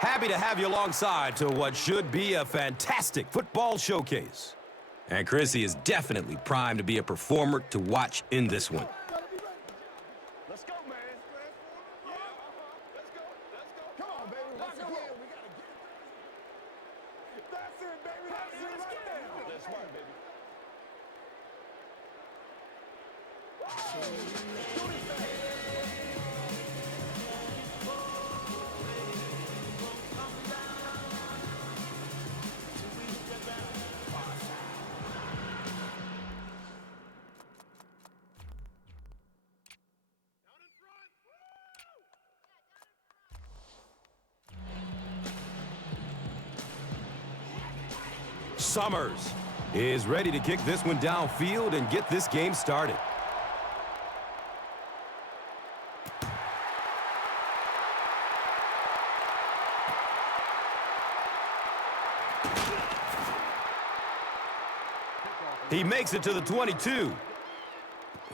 Happy to have you alongside to what should be a fantastic football showcase. And Chrissy is definitely primed to be a performer to watch in this one. Let's go, man. Let's go. Come on, baby. Once again, we got to get it. That's it, baby. That's it right there. Let's work, baby. Summers is ready to kick this one downfield and get this game started. He makes it to the 22.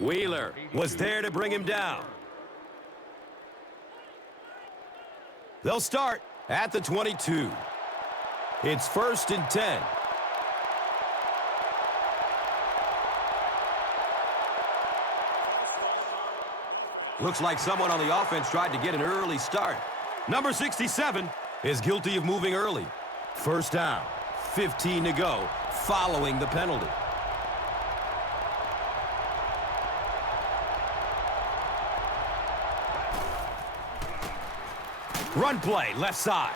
Wheeler was there to bring him down. They'll start at the 22. It's 1st and 10. Looks like someone on the offense tried to get an early start. Number 67 is guilty of moving early. First down, 15 to go, following the penalty. Run play, left side.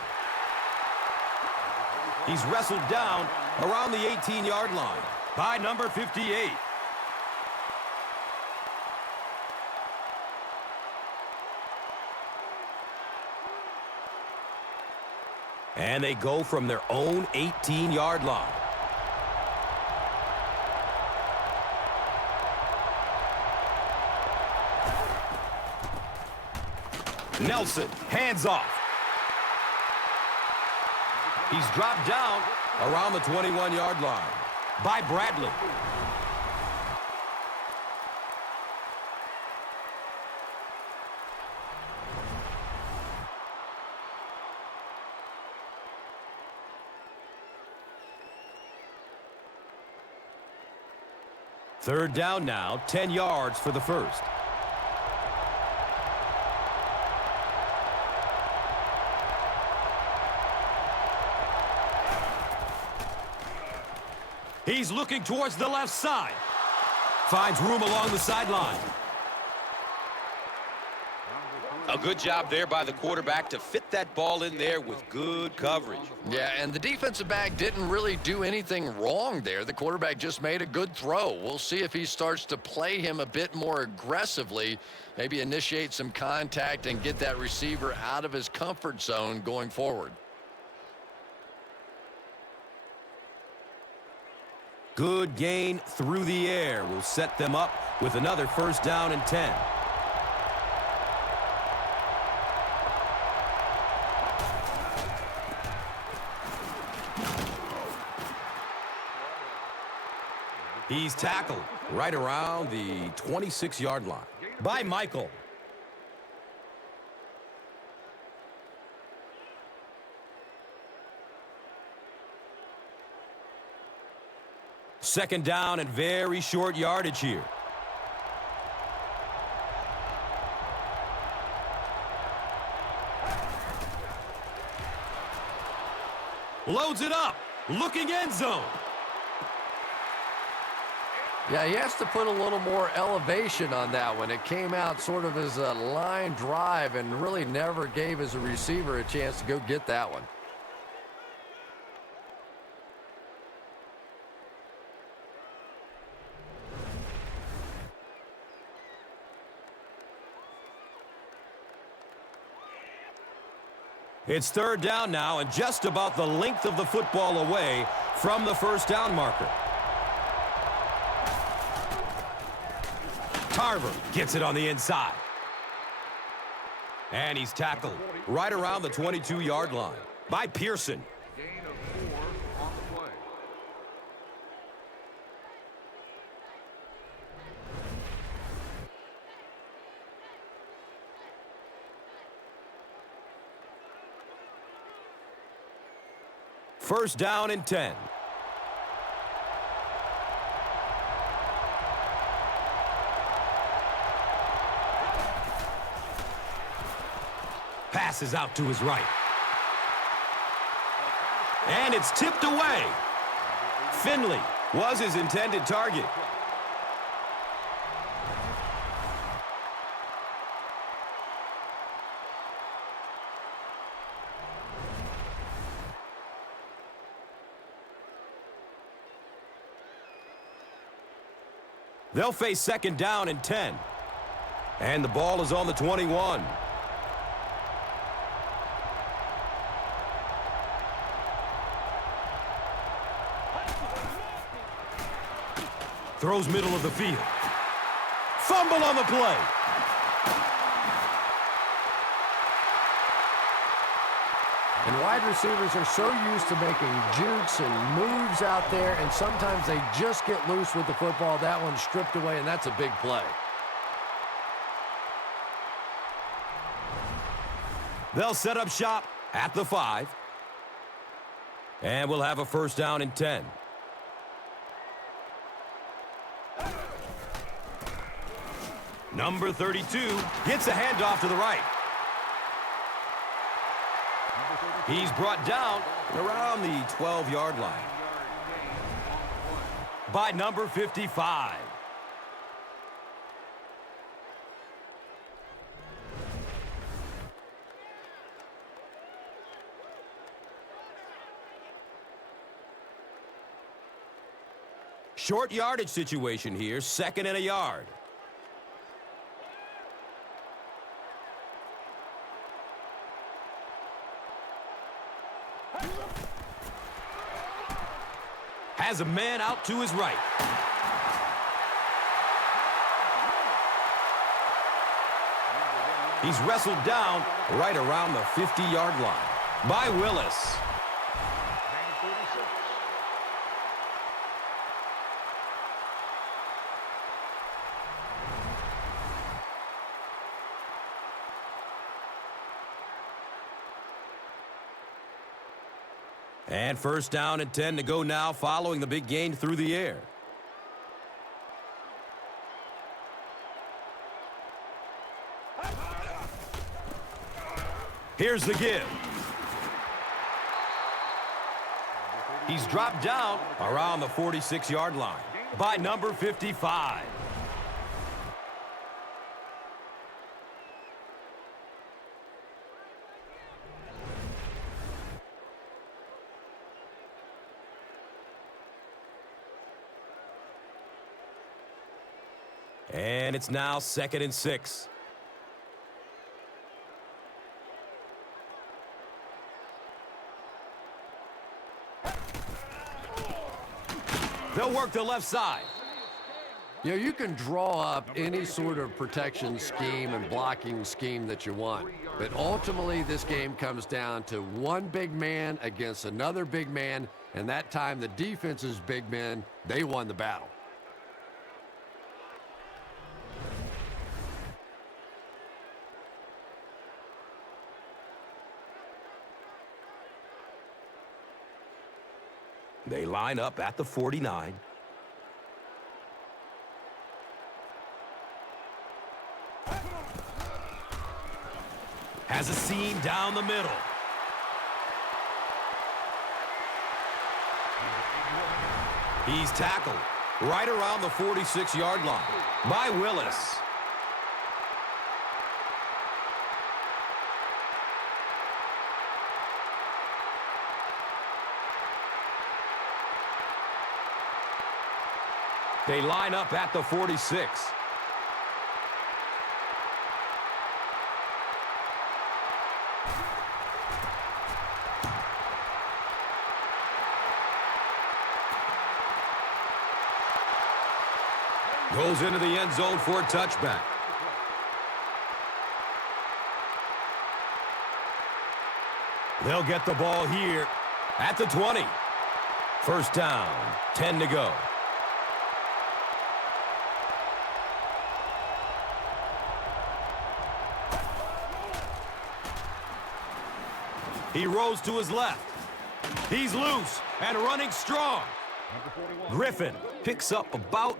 He's wrestled down around the 18-yard line by number 58. And they go from their own 18-yard line. Nelson, hands off. He's dropped down around the 21-yard line by Bradley. Third down now, 10 yards for the first. He's looking towards the left side. Finds room along the sideline. A good job there by the quarterback to fit that ball in there with good coverage. Yeah, and the defensive back didn't really do anything wrong there. The quarterback just made a good throw. We'll see if he starts to play him a bit more aggressively, maybe initiate some contact and get that receiver out of his comfort zone going forward. Good gain through the air will set them up with another first down and 10. He's tackled right around the 26-yard line by Michael. Second down and very short yardage here. Loads it up, looking end zone. Yeah, he has to put a little more elevation on that one. It came out sort of as a line drive and really never gave his receiver a chance to go get that one. It's third down now and just about the length of the football away from the first down marker. Tarver gets it on the inside. And he's tackled right around the 22-yard line by Pearson. Gain of 4 on the play. First down and 10. Passes out to his right. And it's tipped away. Finley was his intended target. They'll face second down and 10. And the ball is on the 21. Throws middle of the field. Fumble on the play. And wide receivers are so used to making jukes and moves out there, and sometimes they just get loose with the football. That one's stripped away, and that's a big play. They'll set up shop at the 5. And we'll have a first down and 10. Number 32 gets a handoff to the right. He's brought down around the 12-yard line by number 55. Short yardage situation here, second and a yard. Has a man out to his right. He's wrestled down right around the 50-yard line by Willis. And first down and 10 to go now following the big gain through the air. Here's the give. He's dropped down around the 46-yard line by number 55. And it's now second and 6. They'll work the left side. You know, you can draw up any sort of protection scheme and blocking scheme that you want. But ultimately, this game comes down to one big man against another big man. And that time, the defense's big men, they won the battle. They line up at the 49. Has a seam down the middle. He's tackled right around the 46-yard line by Willis. They line up at the 46. Goes into the end zone for a touchback. They'll get the ball here at the 20. First down, 10 to go. He rolls to his left. He's loose and running strong. Griffin picks up about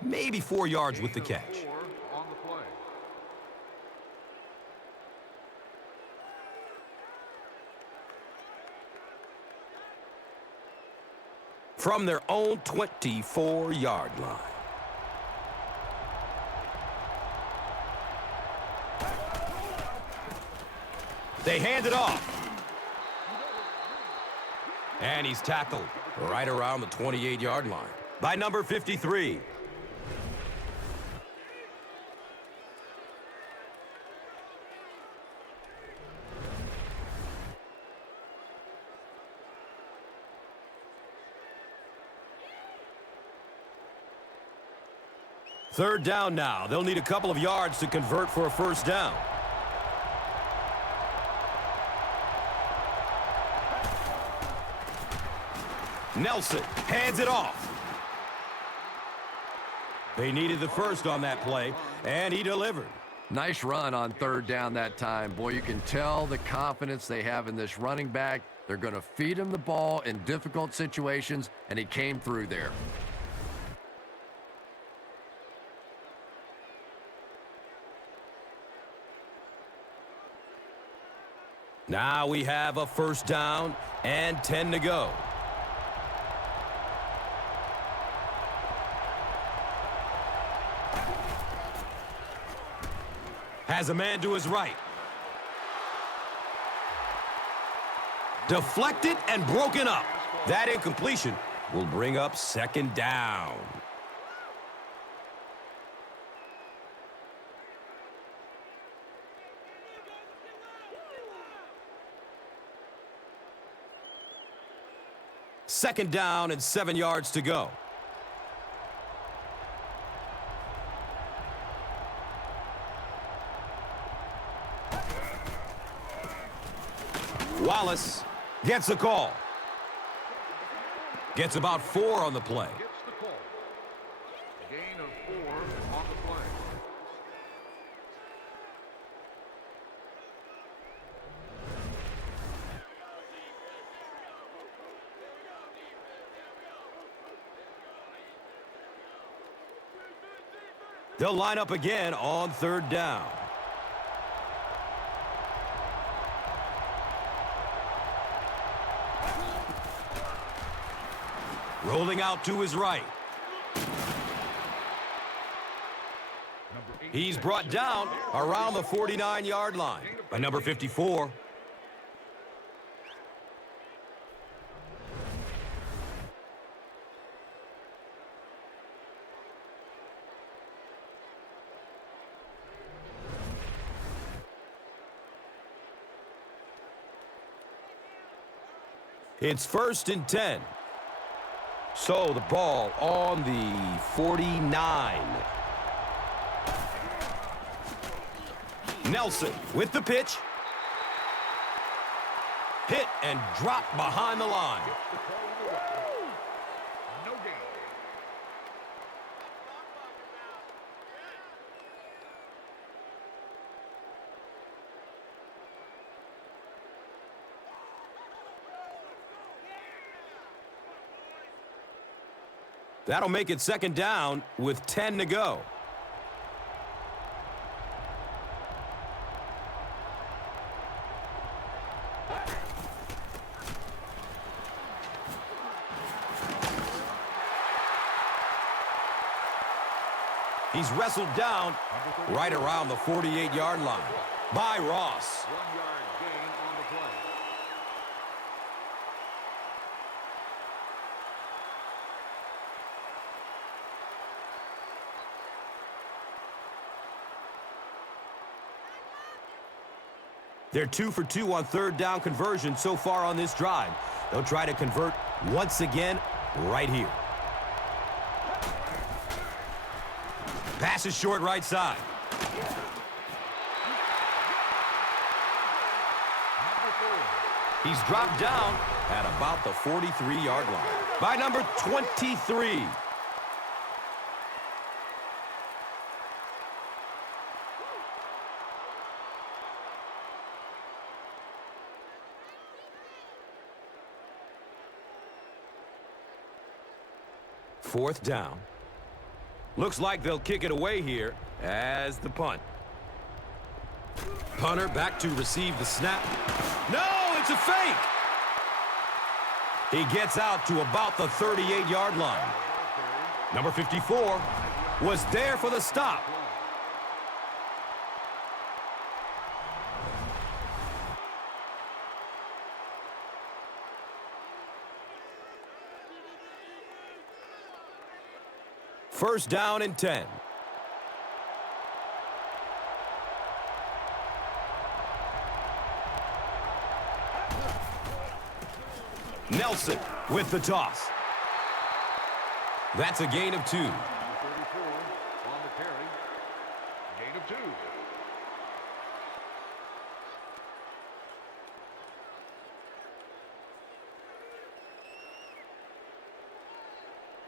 maybe 4 yards with the catch. 4 on the play. From their own 24-yard line. They hand it off. And he's tackled right around the 28-yard line by number 53. Third down now. They'll need a couple of yards to convert for a first down. Nelson hands it off. They needed the first on that play, and he delivered. Nice run on third down that time. Boy, you can tell the confidence they have in this running back. They're going to feed him the ball in difficult situations, and he came through there. Now we have a first down and 10 to go. Has a man to his right. Deflected and broken up. That incompletion will bring up second down. Second down and 7 yards to go. Wallace gets the call. Gets about 4 on the play. Gets the call. A gain of 4 on the play. They'll line up again on third down. Rolling out to his right. He's brought down around the 49-yard line by number 54. It's 1st and 10. So the ball on the 49. Nelson with the pitch. Hit and dropped behind the line. No gain. That'll make it second down with 10 to go. He's wrestled down right around the 48-yard line by Ross. 1 yard gain on the play. They're 2 for 2 on third down conversion so far on this drive. They'll try to convert once again right here. Pass is short right side. He's dropped down at about the 43-yard line by number 23. 4th down. Looks like they'll kick it away here as the punt. Punter back to receive the snap. No, it's a fake. He gets out to about the 38-yard line. Number 54 was there for the stop. First down and 10. Nelson with the toss. That's a gain of 2. 34 on the carry. Gain of 2.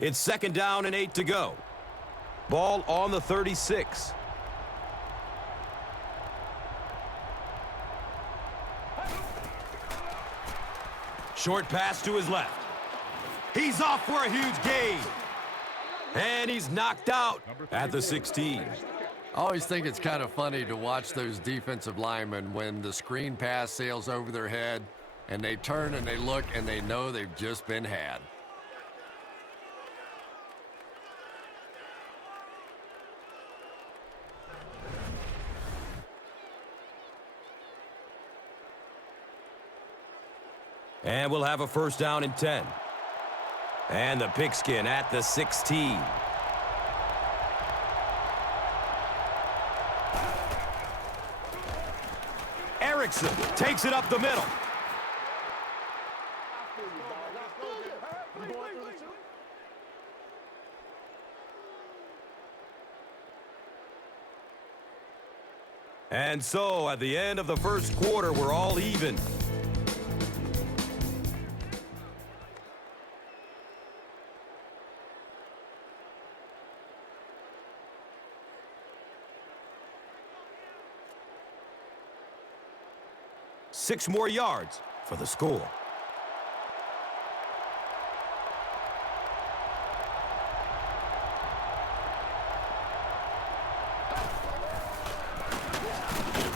It's 2nd down and 8 to go. Ball on the 36. Short pass to his left. He's off for a huge gain. And he's knocked out at the 16. I always think it's kind of funny to watch those defensive linemen when the screen pass sails over their head and they turn and they look and they know they've just been had. And we'll have a first down and 10. And the pigskin at the 16. Erickson takes it up the middle. And so at the end of the first quarter, we're all even. Six more yards for the score.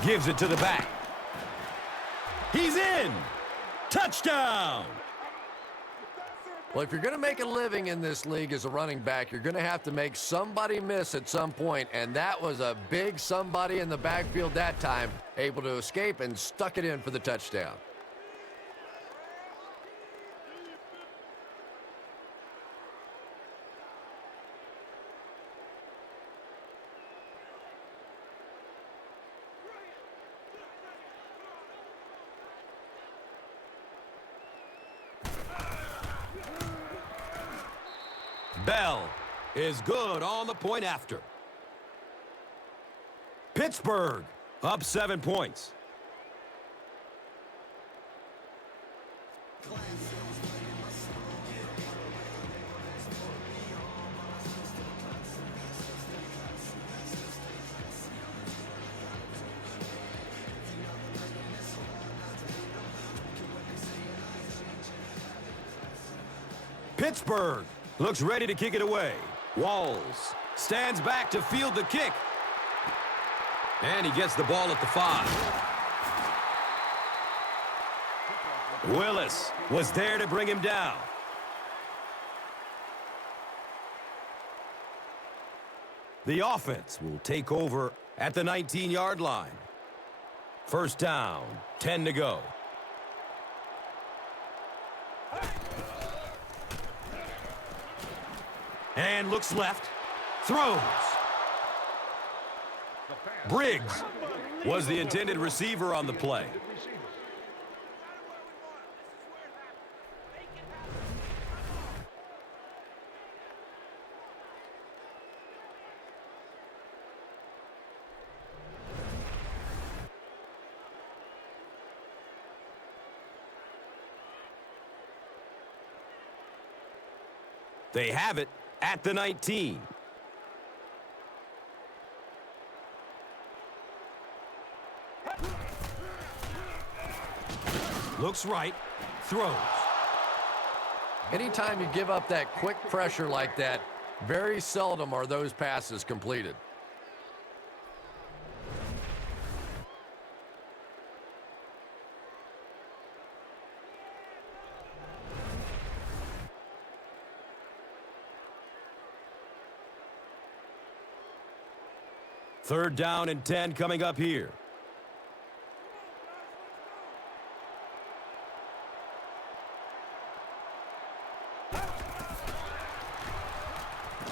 Gives it to the back. He's in. Touchdown. Well, if you're going to make a living in this league as a running back, you're going to have to make somebody miss at some point, and that was a big somebody in the backfield that time, able to escape and stuck it in for the touchdown. Bell is good on the point after. Pittsburgh up 7 points. Pittsburgh looks ready to kick it away. Walls stands back to field the kick. And he gets the ball at the 5. Willis was there to bring him down. The offense will take over at the 19-yard line. First down, 10 to go. And looks left, throws. Briggs was the intended receiver on the play. They have it at the 19. Looks right, throws. Anytime you give up that quick pressure like that, very seldom are those passes completed. Third down and 10 coming up here.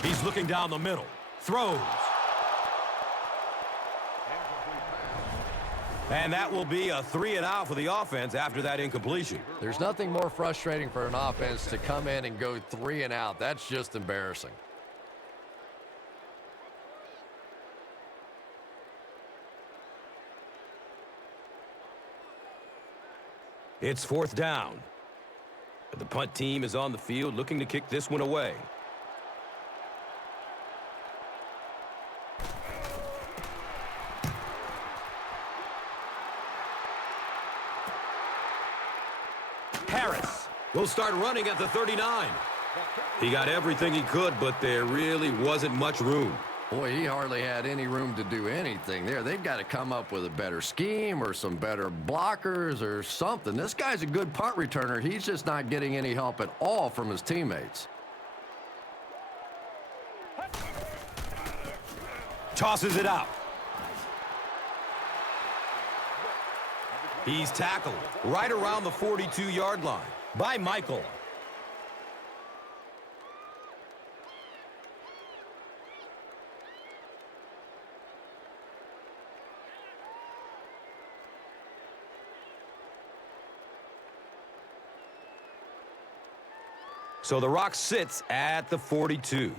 He's looking down the middle. Throws. And that will be a 3-and-out for the offense after that incompletion. There's nothing more frustrating for an offense to come in and go 3-and-out. That's just embarrassing. It's fourth down. The punt team is on the field looking to kick this one away. Harris will start running at the 39. He got everything he could, but there really wasn't much room. Boy, he hardly had any room to do anything there. They've got to come up with a better scheme or some better blockers or something. This guy's a good punt returner. He's just not getting any help at all from his teammates. Tosses it out. He's tackled right around the 42-yard line by Michael. So the Rock sits at the 42.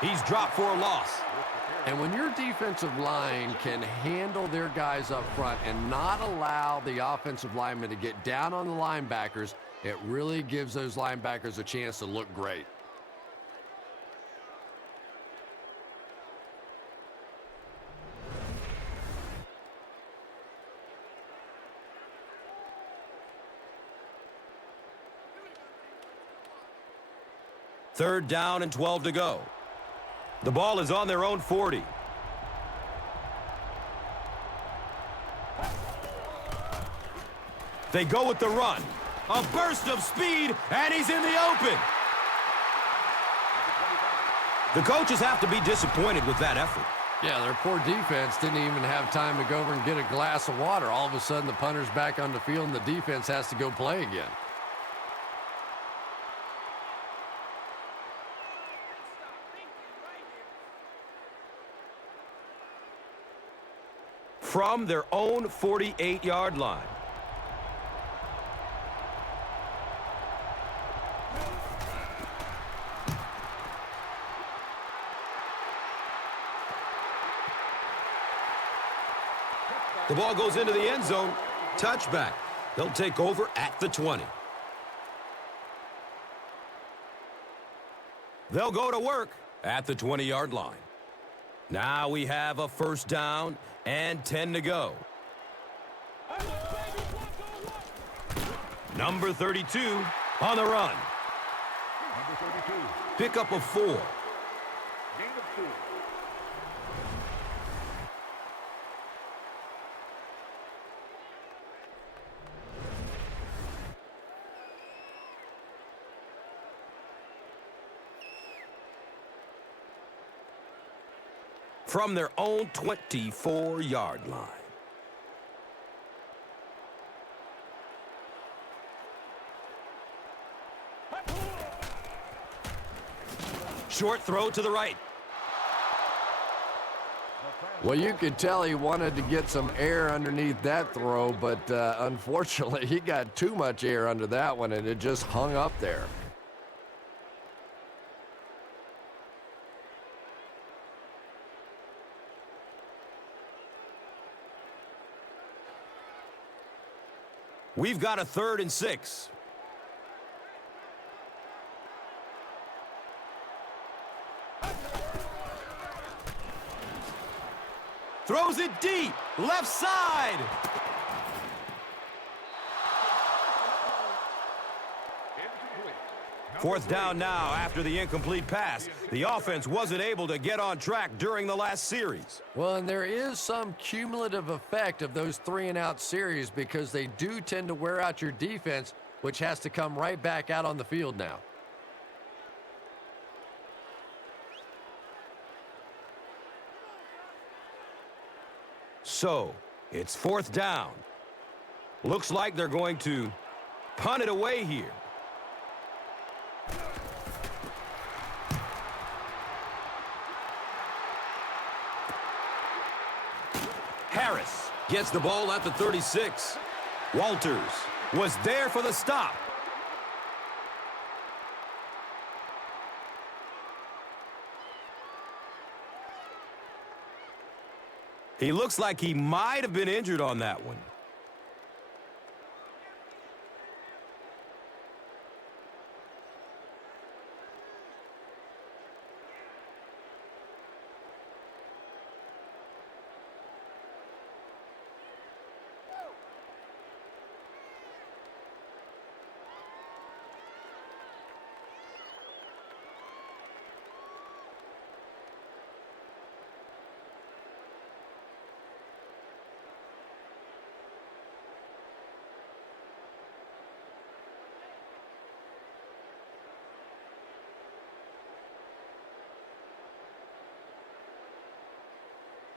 He's dropped for a loss. And when your defensive line can handle their guys up front and not allow the offensive linemen to get down on the linebackers, it really gives those linebackers a chance to look great. Third down and 12 to go. The ball is on their own 40. They go with the run. A burst of speed, and he's in the open. The coaches have to be disappointed with that effort. Yeah, their poor defense didn't even have time to go over and get a glass of water. All of a sudden, the punter's back on the field, and the defense has to go play again. From their own 48-yard line. The ball goes into the end zone. Touchback. They'll take over at the 20. They'll go to work at the 20-yard line. Now we have a first down and 10 to go. Number 32 on the run. Number 32. Pick up of 4. Gain of 4. From their own 24-yard line. Short throw to the right. Well, you could tell he wanted to get some air underneath that throw, but unfortunately, he got too much air under that one, and it just hung up there. We've got a 3rd and 6. Throws it deep. Left side. Fourth down now after the incomplete pass. The offense wasn't able to get on track during the last series. Well, and there is some cumulative effect of those 3-and-out series because they do tend to wear out your defense, which has to come right back out on the field now. So, it's fourth down. Looks like they're going to punt it away here. Harris gets the ball at the 36. Walters was there for the stop. He looks like he might have been injured on that one.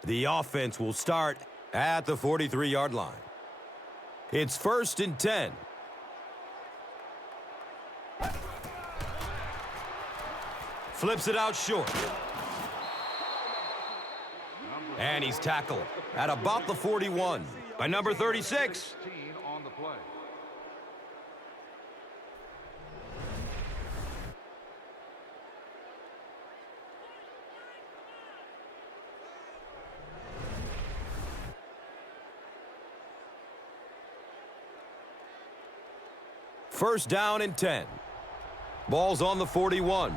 The offense will start at the 43-yard line. It's 1st and 10. Flips it out short. And he's tackled at about the 41 by number 36. On the play. First down and 10. Ball's on the 41.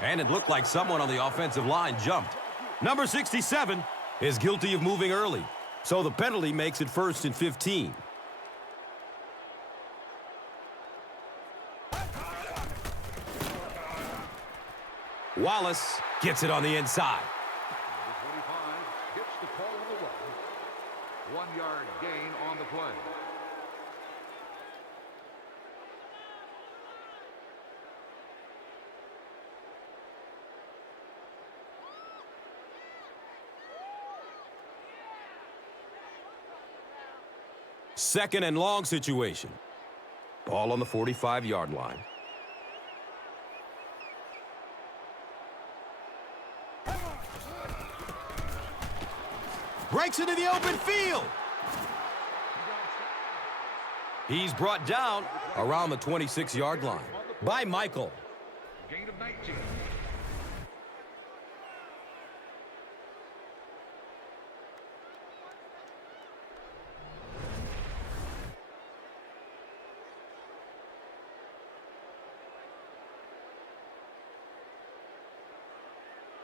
And it looked like someone on the offensive line jumped. Number 67 is guilty of moving early, so the penalty makes it 1st and 15. Wallace gets it on the inside. Number 25 gets the call on the run. 1-yard gain on the play. Second and long situation. Ball on the 45-yard line. Breaks into the open field. He's brought down around the 26-yard line by Michael. Gain of 19.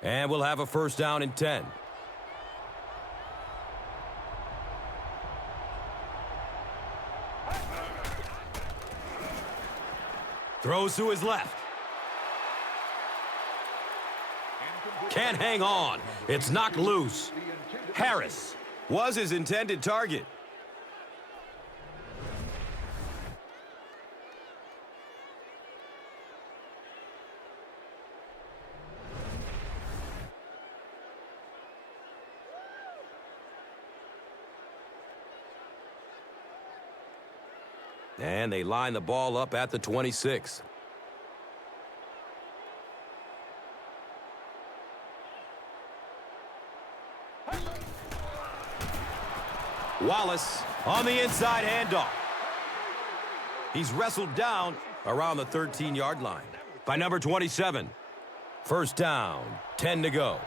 And we'll have a first down and 10. Throws to his left. Can't hang on. It's knocked loose. Harris was his intended target. And they line the ball up at the 26. Wallace on the inside handoff. He's wrestled down around the 13-yard line by number 27. First down, 10 to go.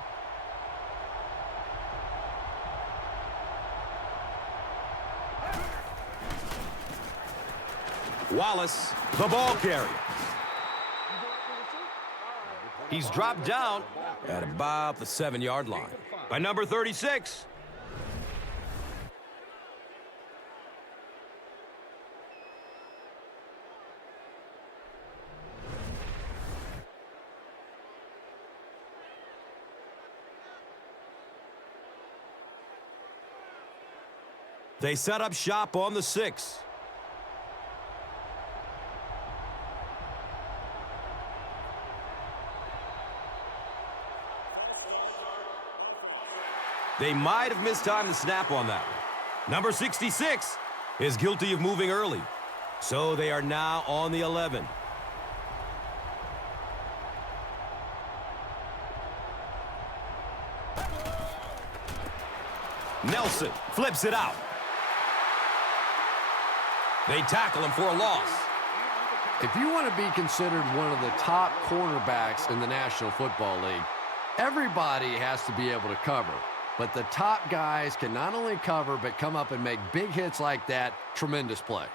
Wallace, the ball carrier. He's dropped down at about the 7-yard line. By number 36. They set up shop on the 6. They might have mistimed the snap on that one. Number 66 is guilty of moving early. So they are now on the 11. Nelson flips it out. They tackle him for a loss. If you want to be considered one of the top cornerbacks in the National Football League, everybody has to be able to cover. But the top guys can not only cover, but come up and make big hits like that. Tremendous play.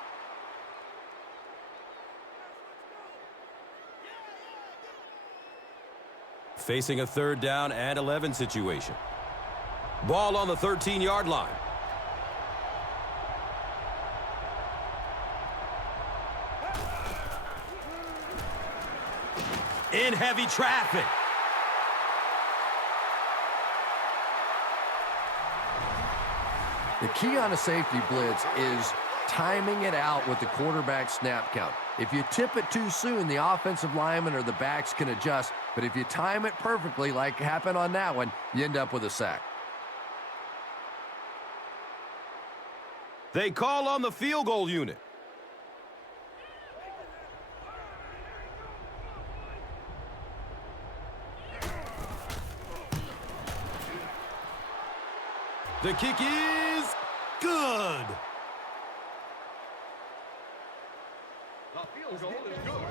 Facing a 3rd down and 11 situation. Ball on the 13-yard line. In heavy traffic. The key on a safety blitz is timing it out with the quarterback snap count. If you tip it too soon, the offensive lineman or the backs can adjust. But if you time it perfectly, like happened on that one, you end up with a sack. They call on the field goal unit. The kick is good. The field goal is good.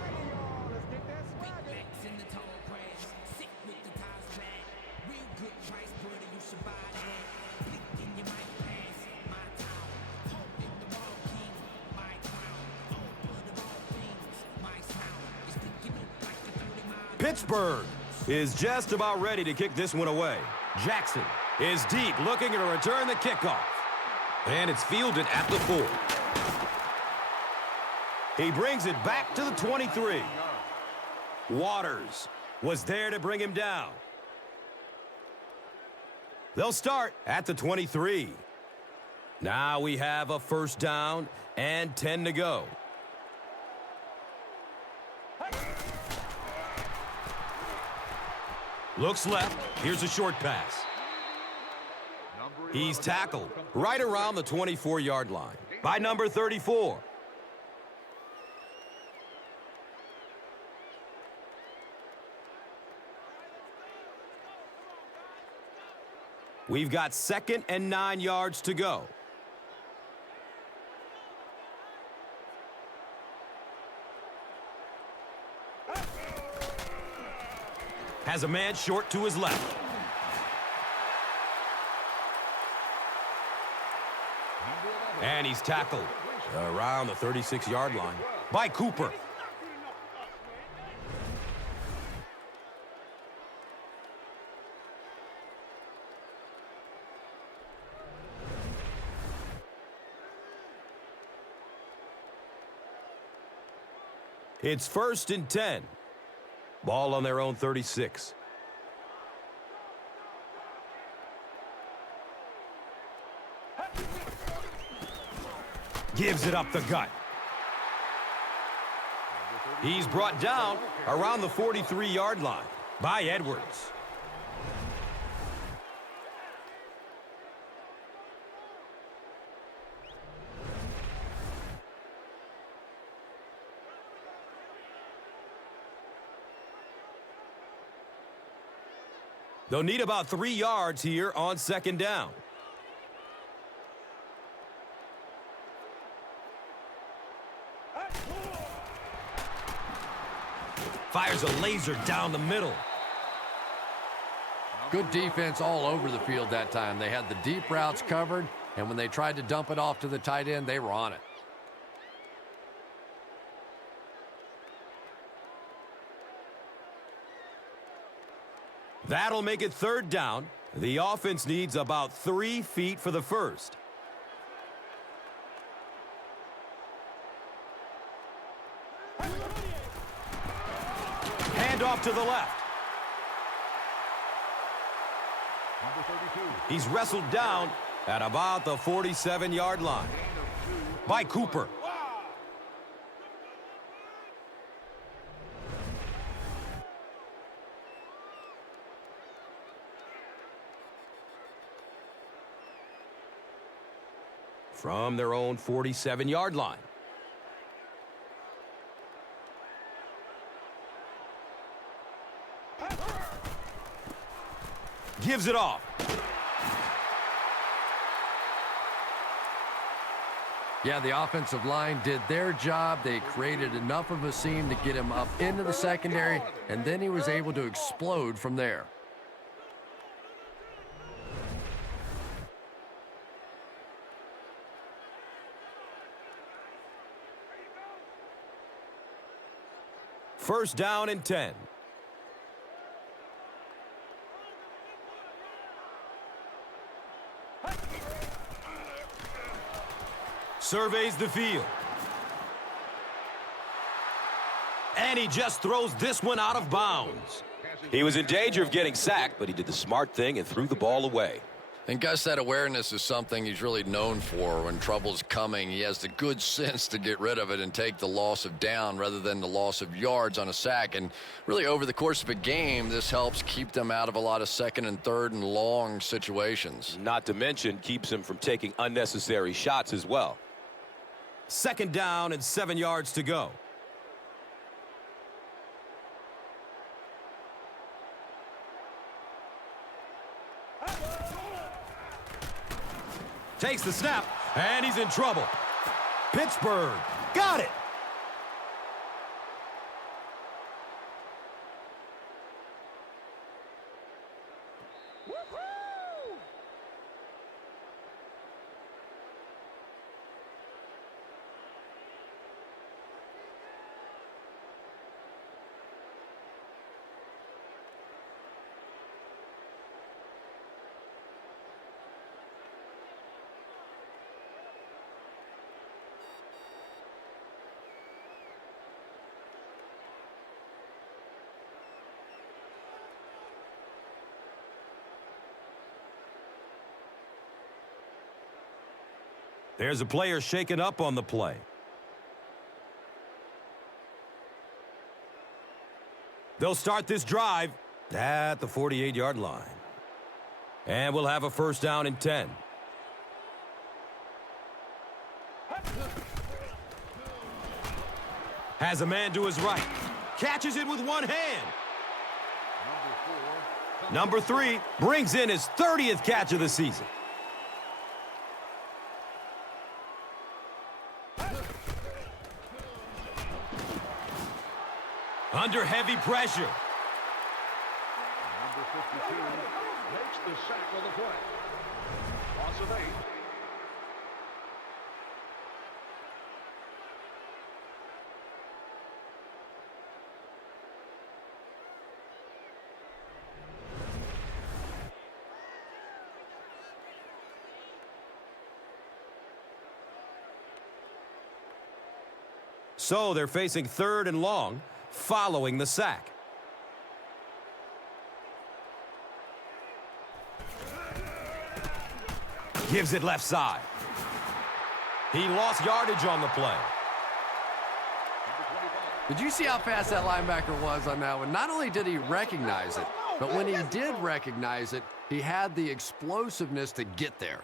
Pittsburgh is just about ready to kick this one away. Jackson is deep, looking to return the kickoff. And it's fielded at the 4. He brings it back to the 23. Waters was there to bring him down. They'll start at the 23. Now we have a 1st down and 10 to go. Looks left. Here's a short pass. He's tackled right around the 24-yard line by number 34. We've got 2nd and 9 yards to go. Has a man short to his left. And he's tackled around the 36-yard line by Cooper. It's 1st and 10. Ball on their own 36. Gives it up the gut. He's brought down around the 43-yard line by Edwards. They'll need about 3 yards here on 2nd down. Fires a laser down the middle. Good defense all over the field that time. They had the deep routes covered, and when they tried to dump it off to the tight end, they were on it. That'll make it third down. The offense needs about 3 feet for the first. Hand off to the left. Number 32. He's wrestled down at about the 47-yard line by Cooper. From their own 47-yard line. Gives it off. Yeah, the offensive line did their job. They created enough of a seam to get him up into the secondary, and then he was able to explode from there. First down and 10. Surveys the field. And he just throws this one out of bounds. He was in danger of getting sacked, but he did the smart thing and threw the ball away. And Gus, that awareness is something he's really known for. When trouble's coming, he has the good sense to get rid of it and take the loss of down rather than the loss of yards on a sack. And really, over the course of a game, this helps keep them out of a lot of second and third and long situations. Not to mention, keeps him from taking unnecessary shots as well. Second down and 7 yards to go. Takes the snap, and he's in trouble. Pittsburgh got it. There's a player shaken up on the play. They'll start this drive at the 48-yard line. And we'll have a first down and 10. Has a man to his right. Catches it with one hand. Number 3 brings in his 30th catch of the season. Under heavy pressure. Number 52 makes the sack on the play. Loss of 8. So they're facing third and long following the sack. Gives it left side. He lost yardage on the play. Did you see how fast that linebacker was on that one? Not only did he recognize it, but when he did recognize it, he had the explosiveness to get there.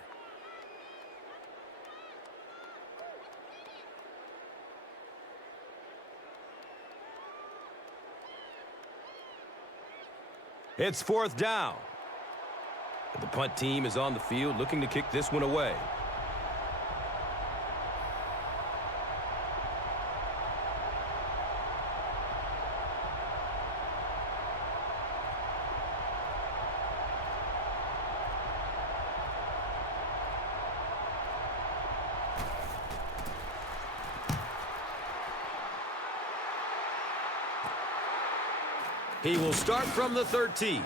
It's fourth down. The punt team is on the field looking to kick this one away. He will start from the 13.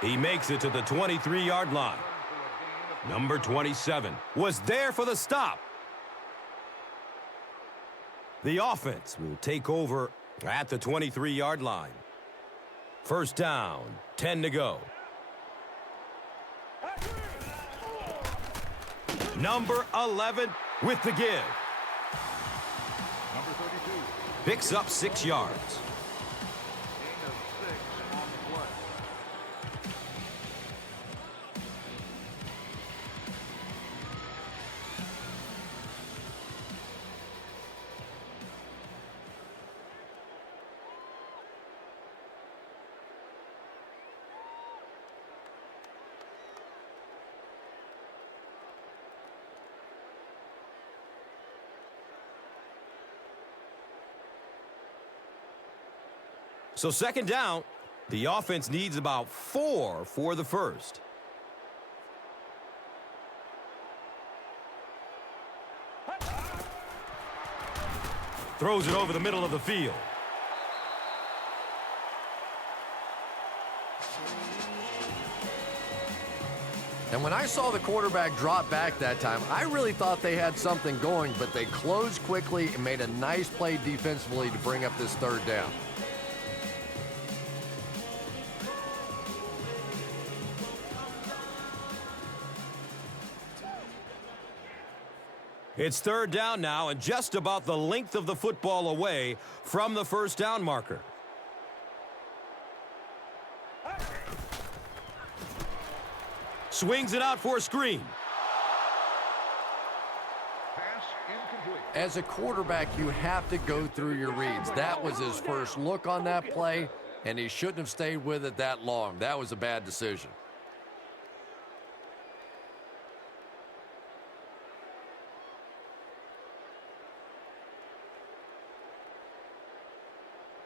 He makes it to the 23-yard line. Number 27 was there for the stop. The offense will take over at the 23-yard line. First down, 10 to go. Number 11 with the give. Number 32. Picks up 6 yards. Gain of 6 on the play. So second down, the offense needs about 4 for the first. Throws it over the middle of the field. And when I saw the quarterback drop back that time, I really thought they had something going, but they closed quickly and made a nice play defensively to bring up this third down. It's third down now and just about the length of the football away from the first down marker. Swings it out for a screen. Pass incomplete. As a quarterback, you have to go through your reads. That was his first look on that play, and he shouldn't have stayed with it that long. That was a bad decision.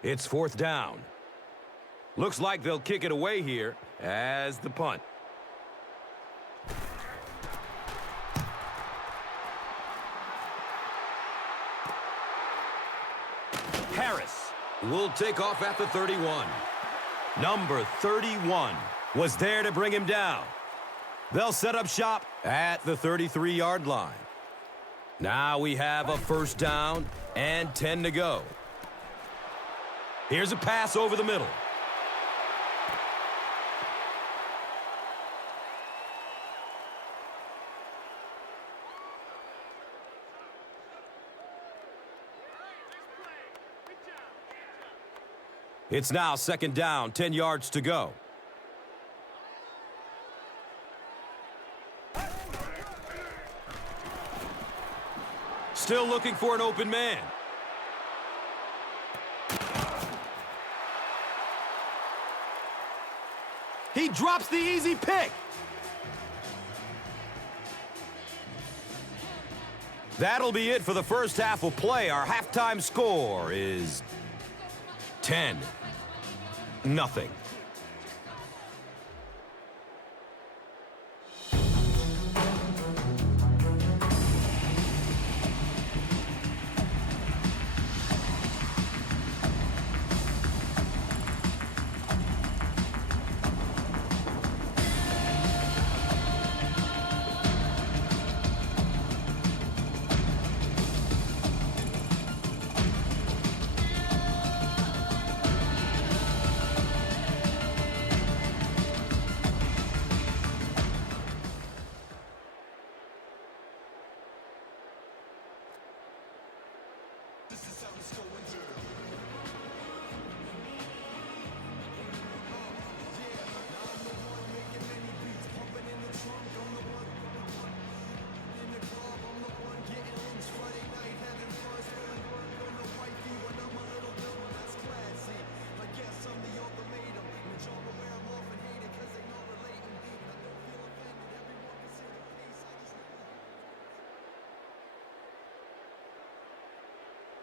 It's fourth down. Looks like they'll kick it away here as the punt. Harris will take off at the 31. Number 31 was there to bring him down. They'll set up shop at the 33-yard line. Now we have a first down and 10 to go. Here's a pass over the middle. It's now second down, 10 yards to go. Still looking for an open man. He drops the easy pick. That'll be it for the first half of play. Our halftime score is 10-0.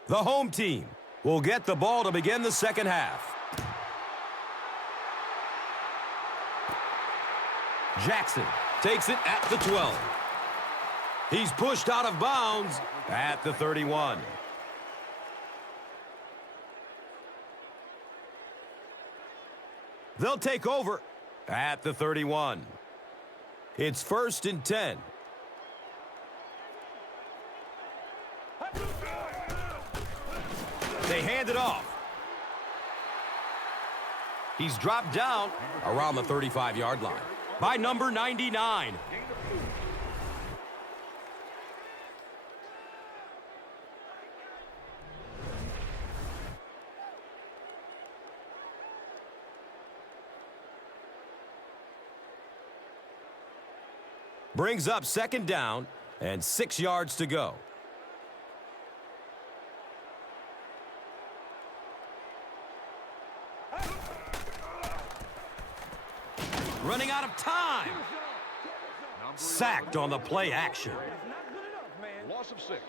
The home team will get the ball to begin the second half. Jackson takes it at the 12. He's pushed out of bounds at the 31. They'll take over at the 31. It's 1st and 10. They hand it off. He's dropped down around the 35-yard line by number 99. Brings up 2nd down and 6 yards to go. Running out of time. Sacked on the play action. Loss of 6.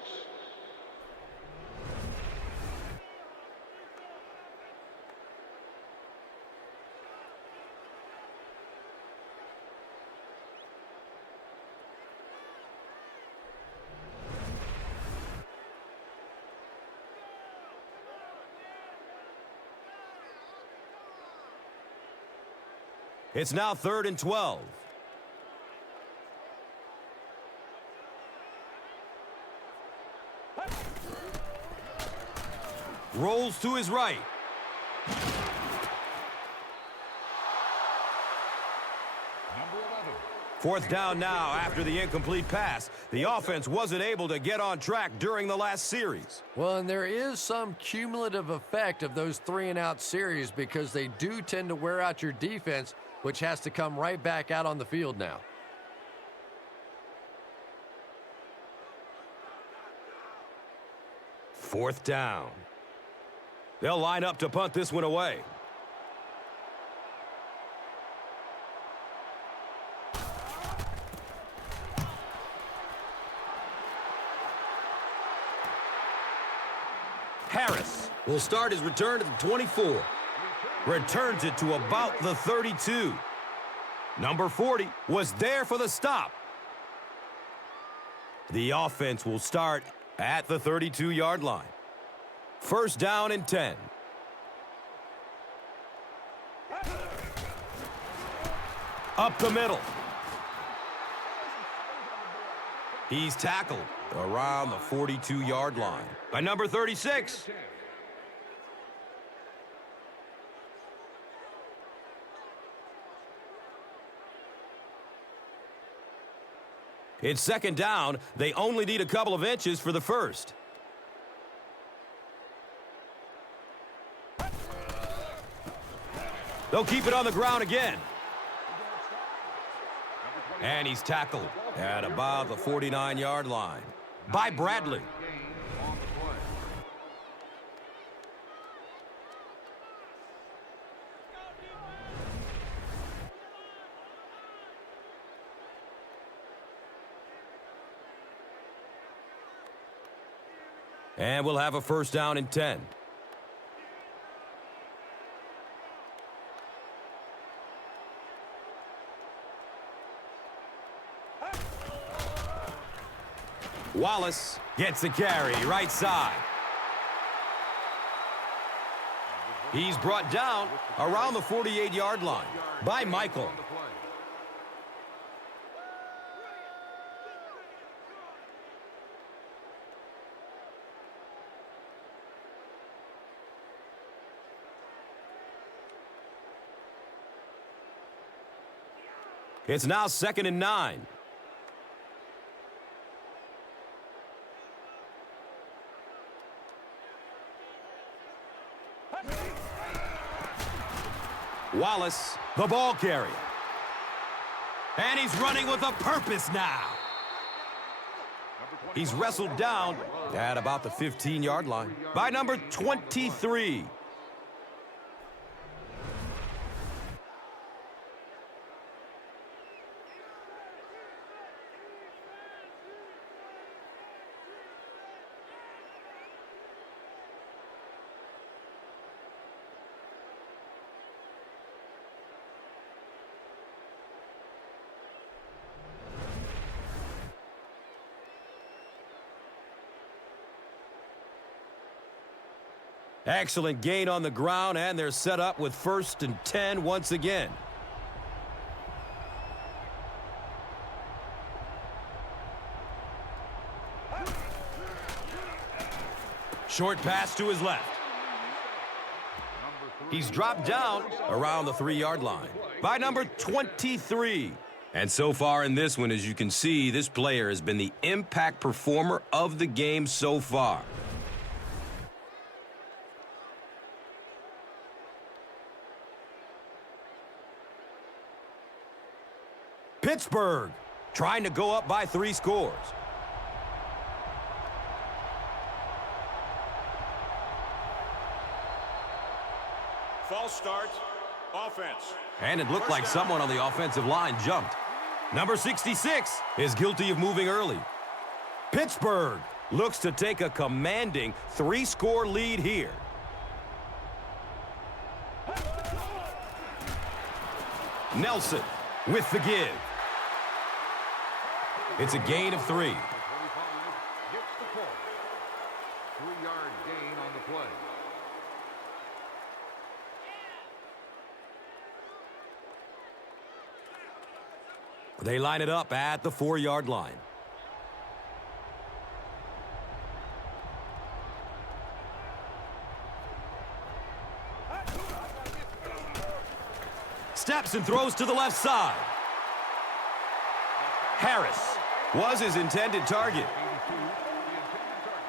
It's now 3rd and 12. Rolls to his right. Number 11. 4th down now after the incomplete pass. The offense wasn't able to get on track during the last series. Well, and there is some cumulative effect of those 3-and-out series because they do tend to wear out your defense, which has to come right back out on the field now. Fourth down. They'll line up to punt this one away. Harris will start his return to the 24. Returns it to about the 32. Number 40 was there for the stop. The offense will start at the 32-yard line. 1st down and 10. Up the middle. He's tackled around the 42-yard line by number 36. It's 2nd down. They only need a couple of inches for the first. They'll keep it on the ground again. And he's tackled at about the 49-yard line by Bradley. And we'll have a 1st down and 10. Wallace gets the carry right side. He's brought down around the 48-yard line by Michael. It's now 2nd and 9. Wallace, the ball carrier. And he's running with a purpose now. He's wrestled down at about the 15-yard line by number 23. Excellent gain on the ground, and they're set up with 1st and 10 once again. Short pass to his left. He's dropped down around the 3-yard line by number 23. And so far in this one, as you can see, this player has been the impact performer of the game so far. Pittsburgh trying to go up by 3 scores. False start. Offense. And it looked like someone on the offensive line jumped. Number 66 is guilty of moving early. Pittsburgh looks to take a commanding 3-score lead here. Nelson with the give. It's a gain of 3. 25 gets the call. 3-yard gain on the play. They line it up at the 4-yard line. Steps and throws to the left side. Harris was his intended target. 82, the intended target.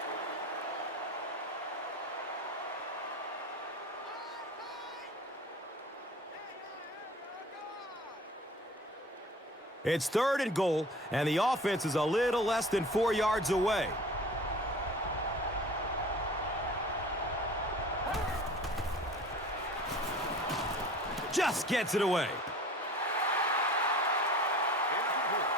It's 3rd and goal, and the offense is a little less than 4 yards away. Just gets it away.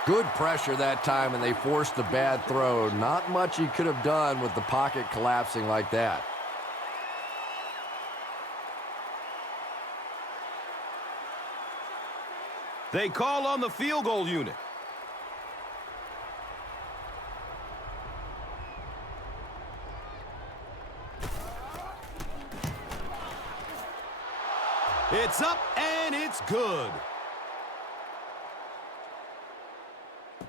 Good pressure that time, and they forced a bad throw. Not much he could have done with the pocket collapsing like that. They call on the field goal unit. It's up and it's good.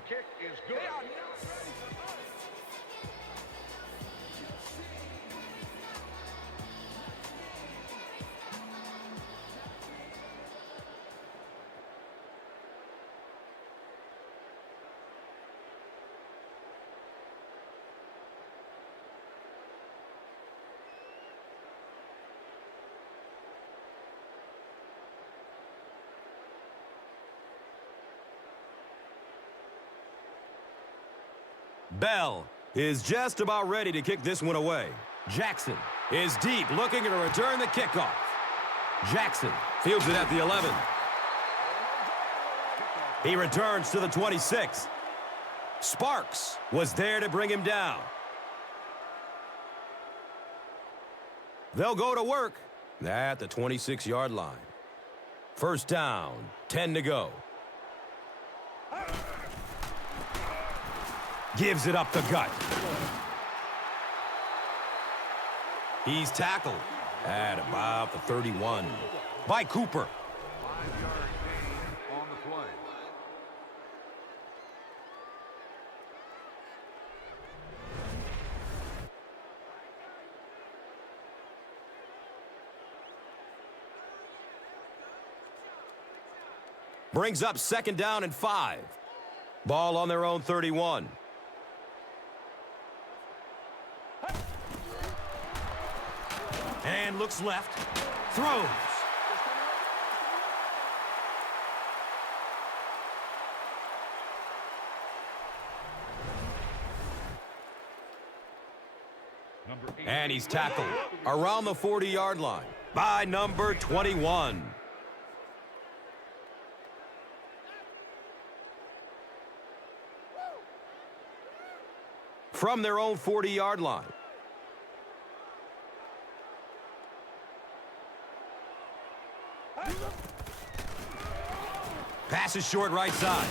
Kick is good. Bell is just about ready to kick this one away. Jackson is deep, looking to return the kickoff. Jackson fields it at the 11. He returns to the 26. Sparks was there to bring him down. They'll go to work at the 26-yard line. First down, 10 to go. Gives it up the gut. He's tackled at about the 31 by Cooper. 5-yard gain on the play. Brings up 2nd down and 5. Ball on their own 31. And looks left. Throws. And he's tackled around the 40-yard line by number 21. From their own 40-yard line. Pass is short right side.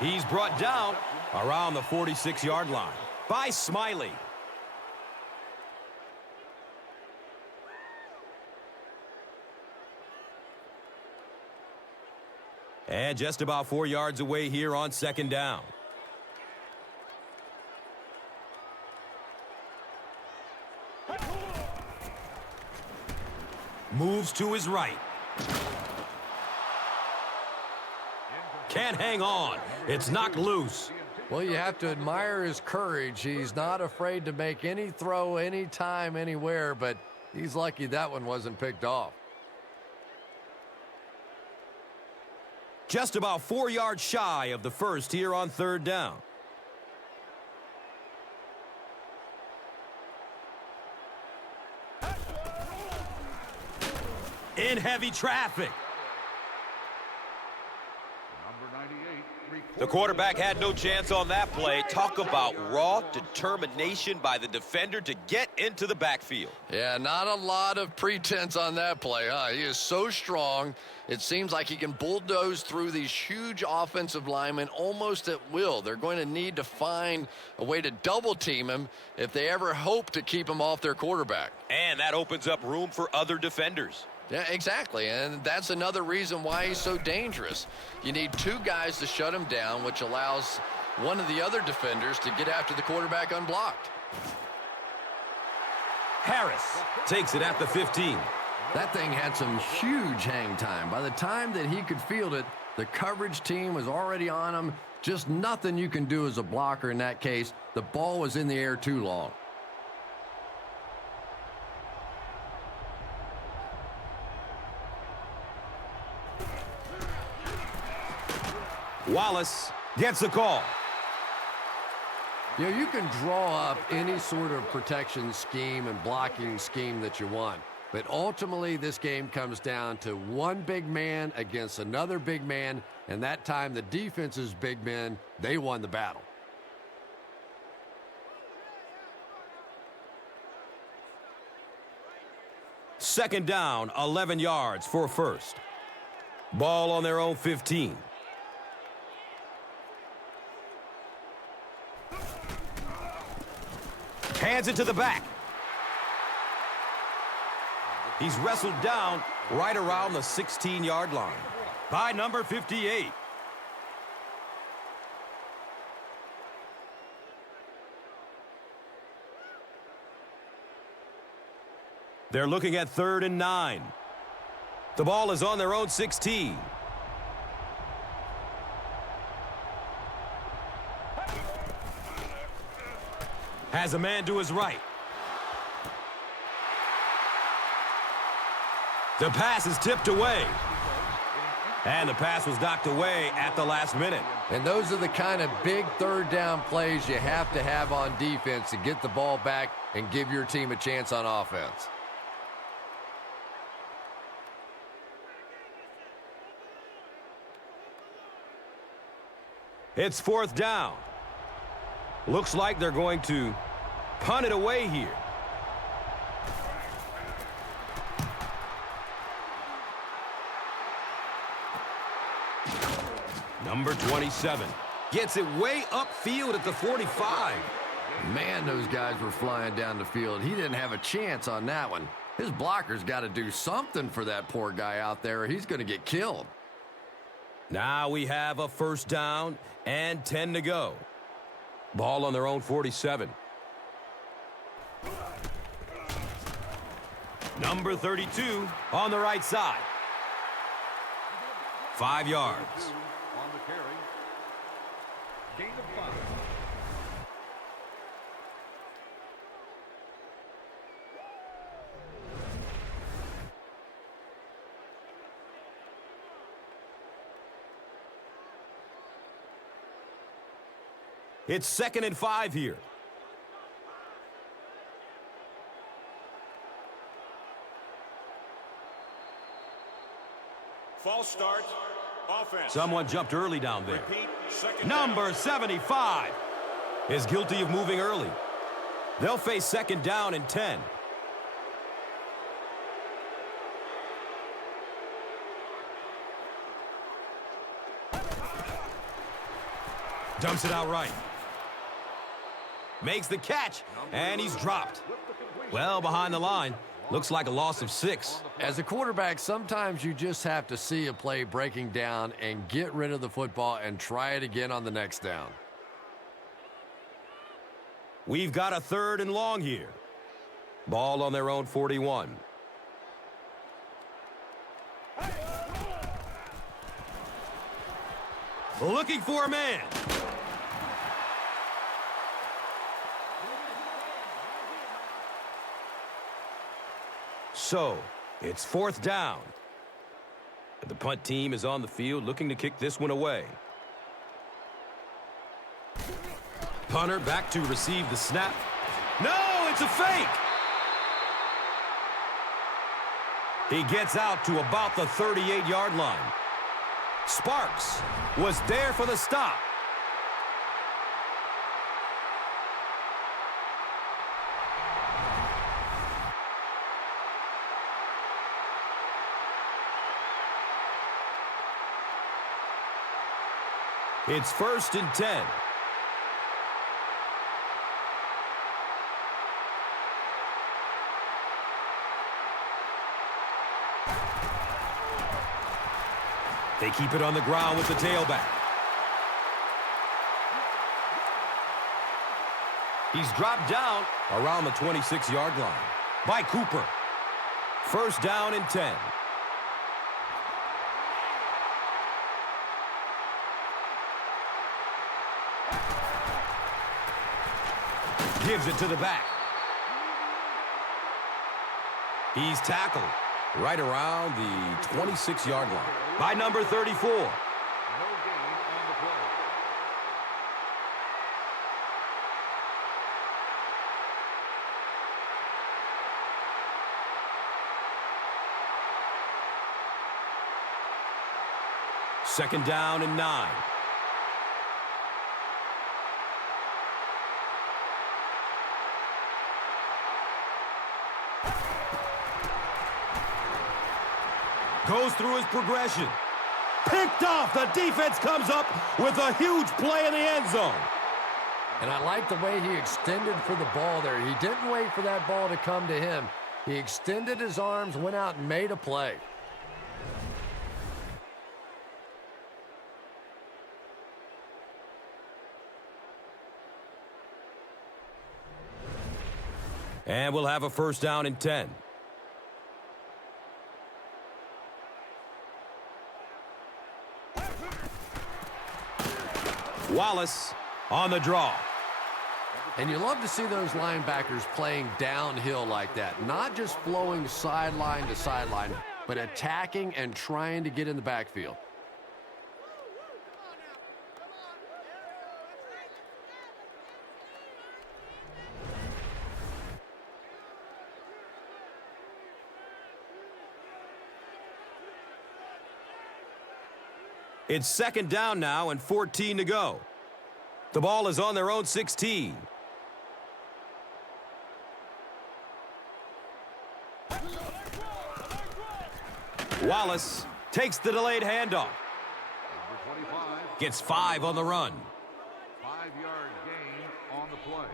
He's brought down around the 46-yard line by Smiley. And just about 4 yards away here on 2nd down. Moves to his right. Can't hang on. It's knocked loose. Well, you have to admire his courage. He's not afraid to make any throw, anytime, anywhere, but he's lucky that one wasn't picked off. Just about 4 yards shy of the first here on third down. In heavy traffic. The quarterback had no chance on that play. Talk about raw determination by the defender to get into the backfield. Yeah, not a lot of pretense on that play, huh? He is so strong. It seems like he can bulldoze through these huge offensive linemen almost at will. They're going to need to find a way to double team him if they ever hope to keep him off their quarterback. And that opens up room for other defenders. Yeah, exactly, and that's another reason why he's so dangerous. You need two guys to shut him down, which allows one of the other defenders to get after the quarterback unblocked. Harris takes it at the 15. That thing had some huge hang time. By the time that he could field it, the coverage team was already on him. Just nothing you can do as a blocker in that case. The ball was in the air too long. Wallace gets a call. You know, you can draw up any sort of protection scheme and blocking scheme that you want. But ultimately, this game comes down to one big man against another big man. And that time, the defense's big men, they won the battle. Second down, 11 yards for first. Ball on their own 15. Hands it to the back. He's wrestled down right around the 16-yard line by number 58. They're looking at 3rd and 9. The ball is on their own 16. Has a man to his right. The pass is tipped away. And the pass was knocked away at the last minute. And those are the kind of big third down plays you have to have on defense to get the ball back and give your team a chance on offense. It's 4th down. Looks like they're going to punt it away here. Number 27 gets it way upfield at the 45. Man, those guys were flying down the field. He didn't have a chance on that one. His blocker's got to do something for that poor guy out there, or he's going to get killed. Now we have a 1st down and 10 to go. Ball on their own 47. Number 32 on the right side. 5 yards. On the carry. Gain of 5. It's 2nd and 5 here. False start. Offense. Someone jumped early down there. Repeat, second Number down. 75 is guilty of moving early. They'll face 2nd down and 10. Dumps it out right. Makes the catch, and he's dropped. Well behind the line. Looks like a loss of 6. As a quarterback, sometimes you just have to see a play breaking down and get rid of the football and try it again on the next down. We've got a 3rd and long here. Ball on their own 41. Looking for a man. So, it's 4th down. The punt team is on the field looking to kick this one away. Punter back to receive the snap. No, it's a fake. He gets out to about the 38-yard line. Sparks was there for the stop. It's 1st and 10. They keep it on the ground with the tailback. He's dropped down around the 26-yard line by Cooper. 1st down and 10. Gives it to the back. He's tackled right around the 26-yard line by number 34. No gain on the play. Second down and 9. Goes through his progression. Picked off. The defense comes up with a huge play in the end zone. And I like the way he extended for the ball there. He didn't wait for that ball to come to him. He extended his arms, went out and made a play. And we'll have a 1st down and 10. Wallace on the draw. And you love to see those linebackers playing downhill like that. Not just flowing sideline to sideline, but attacking and trying to get in the backfield. It's 2nd down now and 14 to go. The ball is on their own 16. Wallace takes the delayed handoff. Number 25. Gets 5 on the run. 5-yard gain on the play.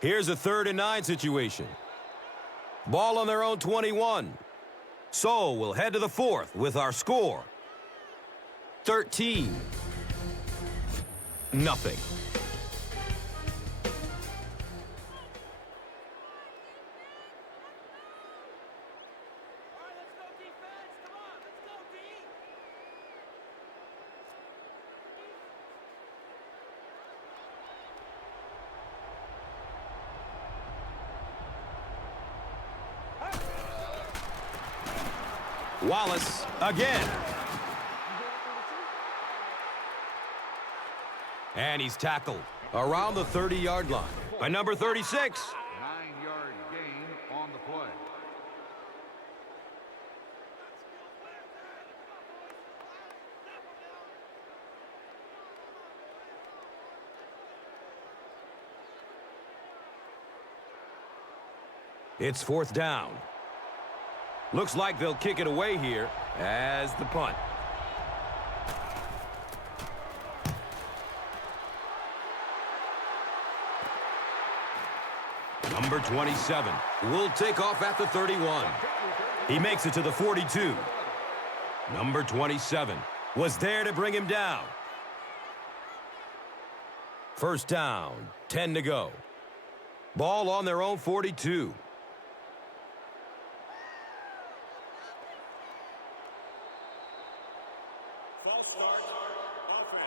Here's a 3rd and 9 situation. Ball on their own 21. So we'll head to the 4th with our score. 13-0. Wallace again. And he's tackled around the 30-yard line by number 36. 9-yard gain on the play. It's 4th down. Looks like they'll kick it away here as the punt. Number 27 will take off at the 31. He makes it to the 42. Number 27 was there to bring him down. First down, 10 to go. Ball on their own 42.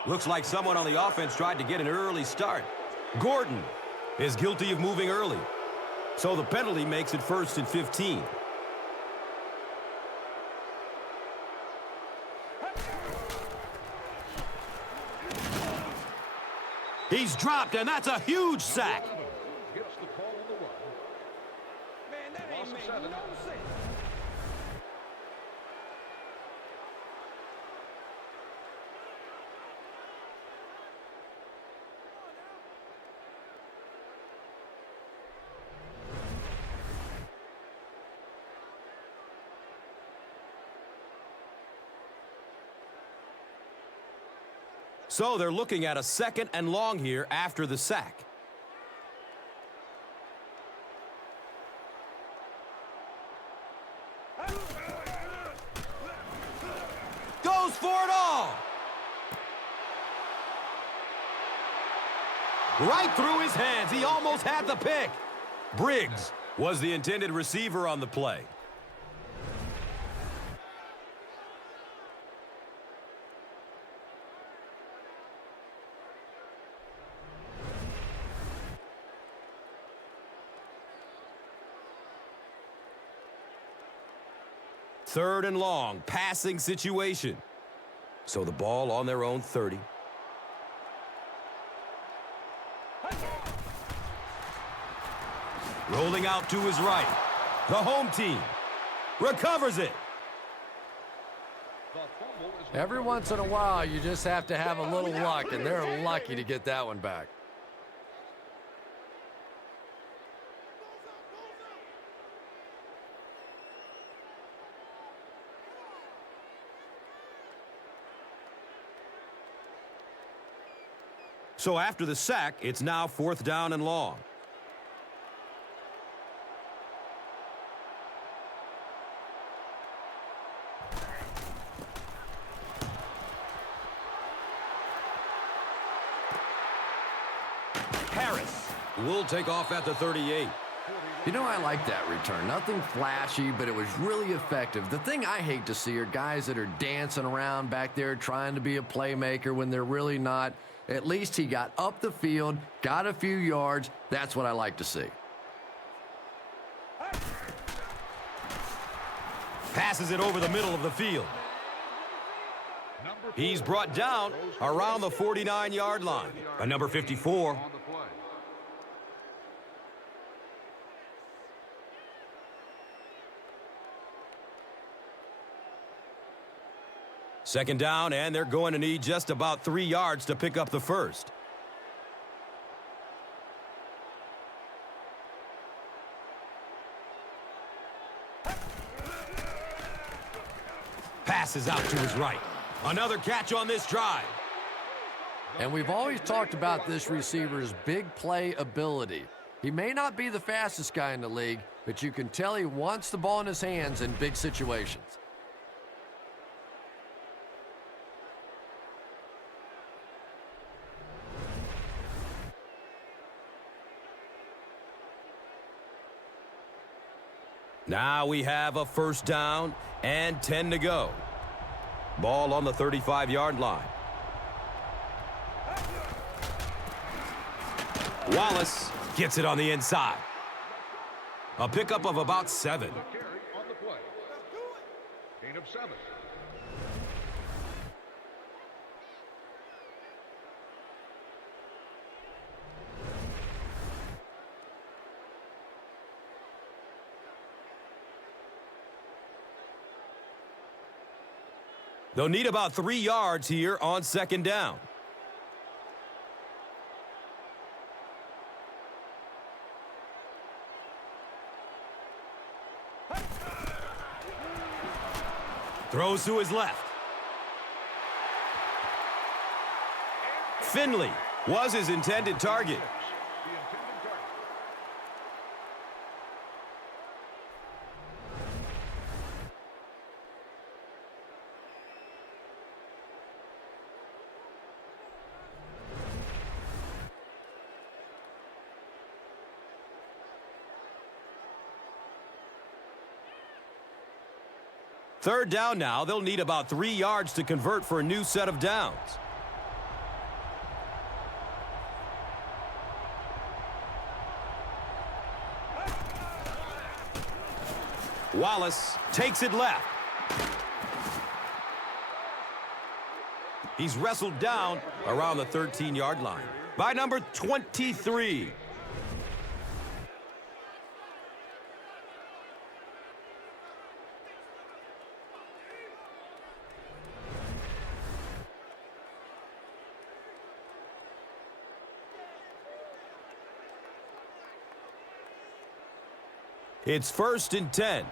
Looks like someone on the offense tried to get an early start. Gordon is guilty of moving early. So the penalty makes it 1st and 15. He's dropped, and that's a huge sack. Gets the call on the run. Man, that ain't Loss of make 7. no sense. So they're looking at a 2nd and long here after the sack. Goes for it all. Right through his hands. He almost had the pick. Briggs was the intended receiver on the play. Third and long, passing situation. So the ball on their own 30. Rolling out to his right. The home team recovers it. The fumble is Every once in a while, you just have to have a little luck, and they're lucky to get that one back. So after the sack, it's now 4th down and long. Harris will take off at the 38. You know, I like that return. Nothing flashy, but it was really effective. The thing I hate to see are guys that are dancing around back there trying to be a playmaker when they're really not. At least he got up the field, got a few yards. That's what I like to see. Passes it over the middle of the field. He's brought down around the 49-yard line by number 54. on the play. Second down, and they're going to need just about 3 yards to pick up the first. Passes out to his right. Another catch on this drive. And we've always talked about this receiver's big play ability. He may not be the fastest guy in the league, but you can tell he wants the ball in his hands in big situations. Now we have a first down and 10 to go. Ball on the 35-yard line. Wallace gets it on the inside. A pickup of about 7. Carry on the play. Gain of 7. They'll need about 3 yards here on second down. Throws to his left. Finley was his intended target. The intended target. Third down now. They'll need about 3 yards to convert for a new set of downs. Wallace takes it left. He's wrestled down around the 13-yard line by number 23. It's 1st and 10.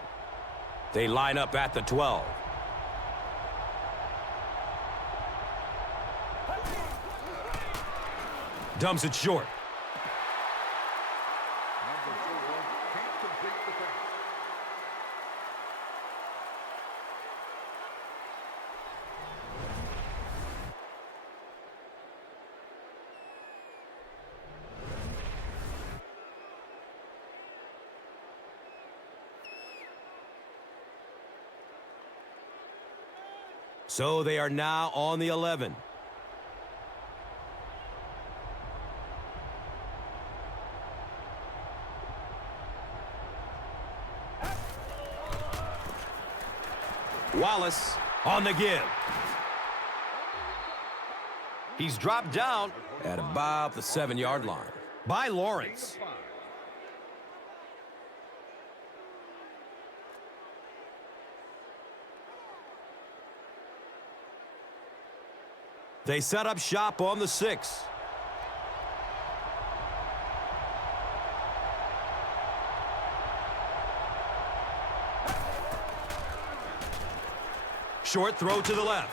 They line up at the 12. Dumps it short. Number 4 can't complete the pass. So they are now on the 11. Wallace on the give. He's dropped down at about the 7-yard line by Lawrence. They set up shop on the 6. Short throw to the left.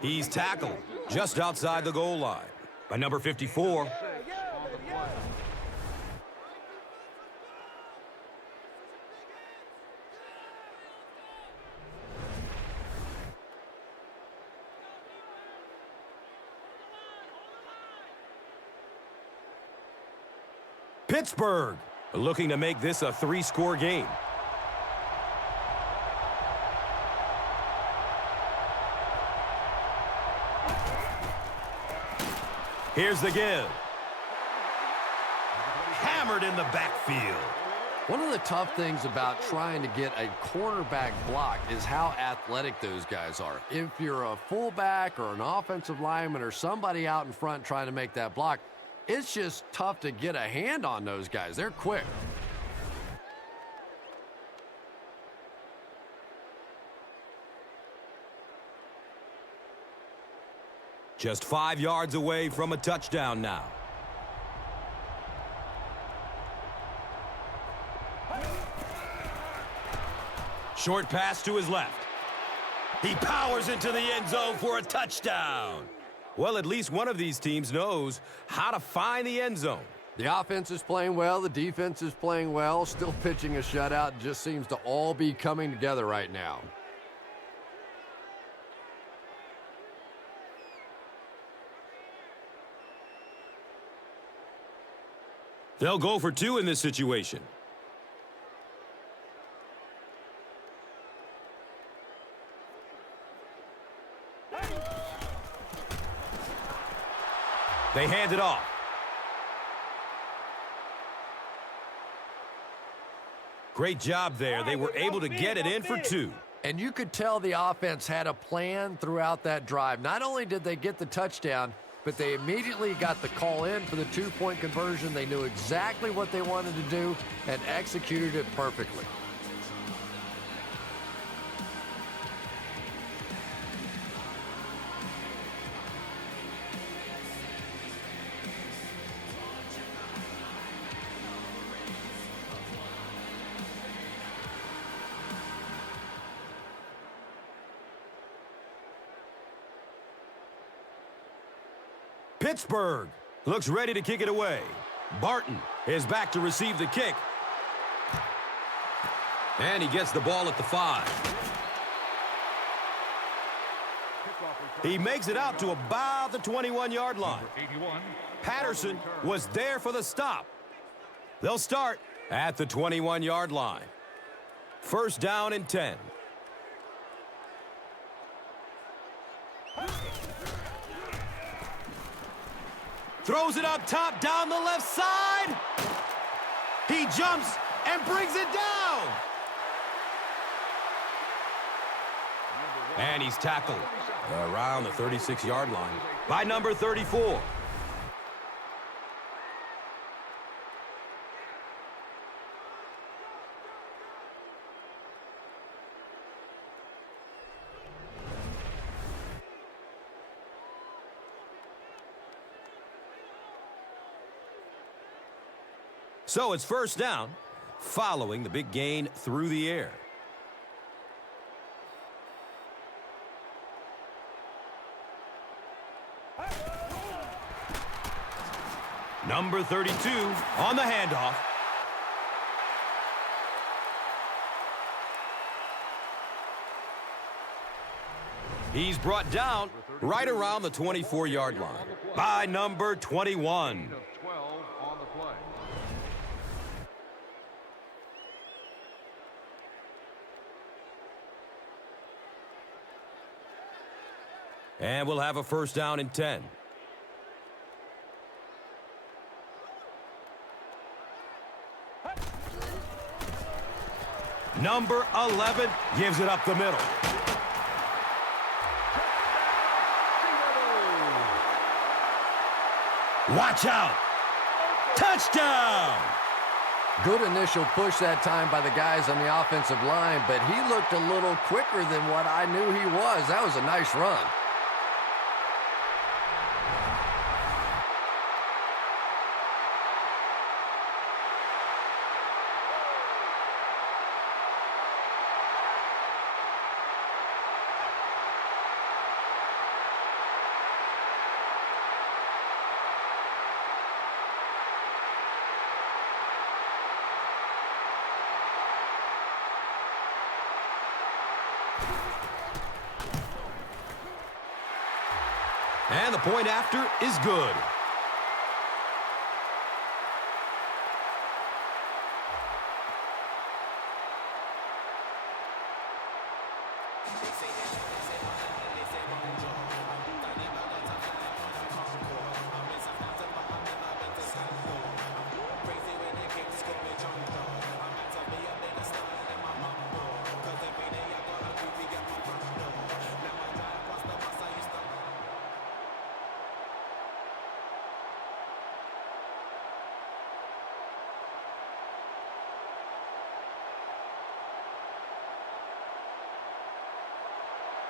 He's tackled just outside the goal line by number 54. On the play. Pittsburgh looking to make this a 3-score game. Here's the give. Hammered in the backfield. One of the tough things about trying to get a cornerback blocked is how athletic those guys are. If you're a fullback or an offensive lineman or somebody out in front trying to make that block, it's just tough to get a hand on those guys. They're quick. Just 5 yards away from a touchdown now. Short pass to his left. He powers into the end zone for a touchdown. Well, at least one of these teams knows how to find the end zone. The offense is playing well. The defense is playing well. Still pitching a shutout. Just seems to all be coming together right now. They'll go for 2 in this situation. They hand it off. Great job there. They were able to get it in for 2. And you could tell the offense had a plan throughout that drive. Not only did they get the touchdown, but they immediately got the call in for the 2-point conversion. They knew exactly what they wanted to do and executed it perfectly. Pittsburgh looks ready to kick it away. Barton is back to receive the kick. And he gets the ball at the 5. He makes it out to about the 21-yard line. Patterson was there for the stop. They'll start at the 21-yard line. First down and 10. Throws it up top, down the left side. He jumps and brings it down. And he's tackled around the 36-yard line by number 34. So it's first down, following the big gain through the air. Number 32 on the handoff. He's brought down right around the 24-yard line by number 21. 12 on the play. And we'll have a first down and 10. Number 11 gives it up the middle. Watch out. Touchdown. Good initial push that time by the guys on the offensive line, but he looked a little quicker than what I knew he was. That was a nice run. And the point after is good.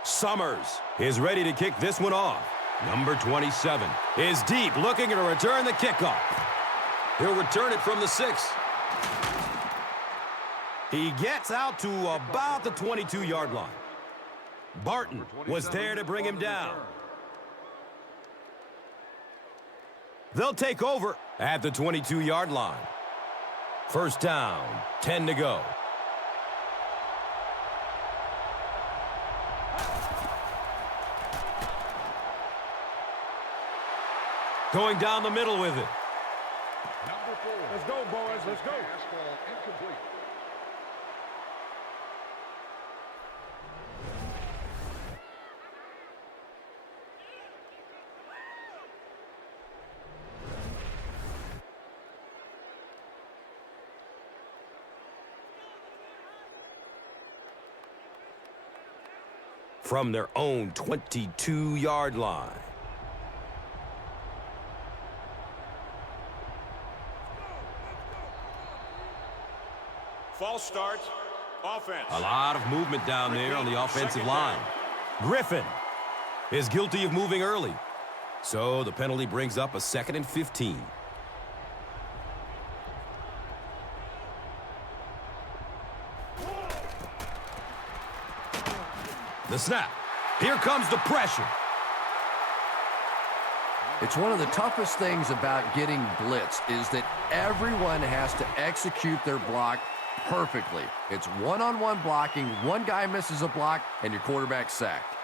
Summers is ready to kick this one off. Number 27 is deep, looking to return the kickoff. He'll return it from the 6. He gets out to about the 22-yard line. Barton was there to bring him down. They'll take over at the 22-yard line. First down, 10 to go. Going down the middle with it. Number 4. Let's go, boys. Let's go. Fastball incomplete. From their own 22-yard line. False start. Offense. A lot of movement down there on the offensive line. Griffin is guilty of moving early. So the penalty brings up a 2nd and 15. The snap. Here comes the pressure. It's one of the toughest things about getting blitzed is that everyone has to execute their block perfectly. It's one-on-one blocking. One guy misses a block, and your quarterback's sacked.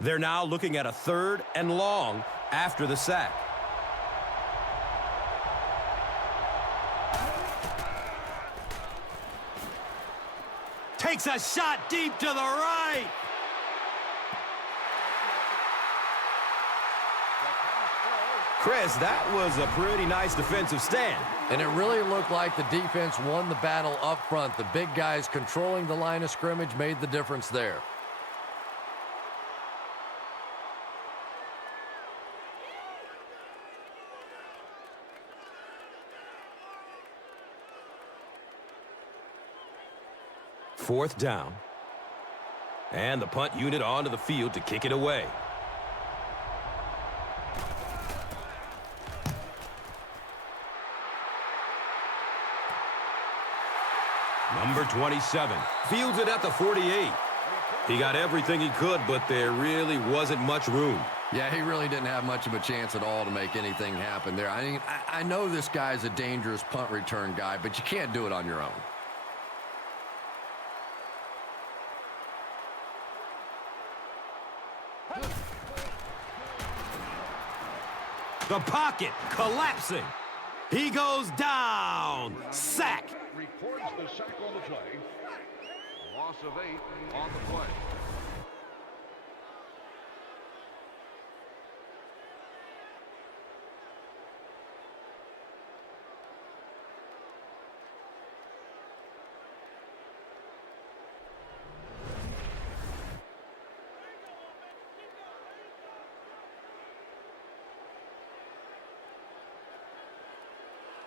They're now looking at a 3rd and long after the sack. Takes a shot deep to the right. Chris, that was a pretty nice defensive stand. And it really looked like the defense won the battle up front. The big guys controlling the line of scrimmage made the difference there. Fourth down. And the punt unit onto the field to kick it away. Number 27 fields it at the 48. He got everything he could, but there really wasn't much room. Yeah, he really didn't have much of a chance at all to make anything happen there. I mean, I know this guy's a dangerous punt return guy, but you can't do it on your own. The pocket collapsing. He goes down. Sack. Records the sack on the play. Loss of 8 on the play.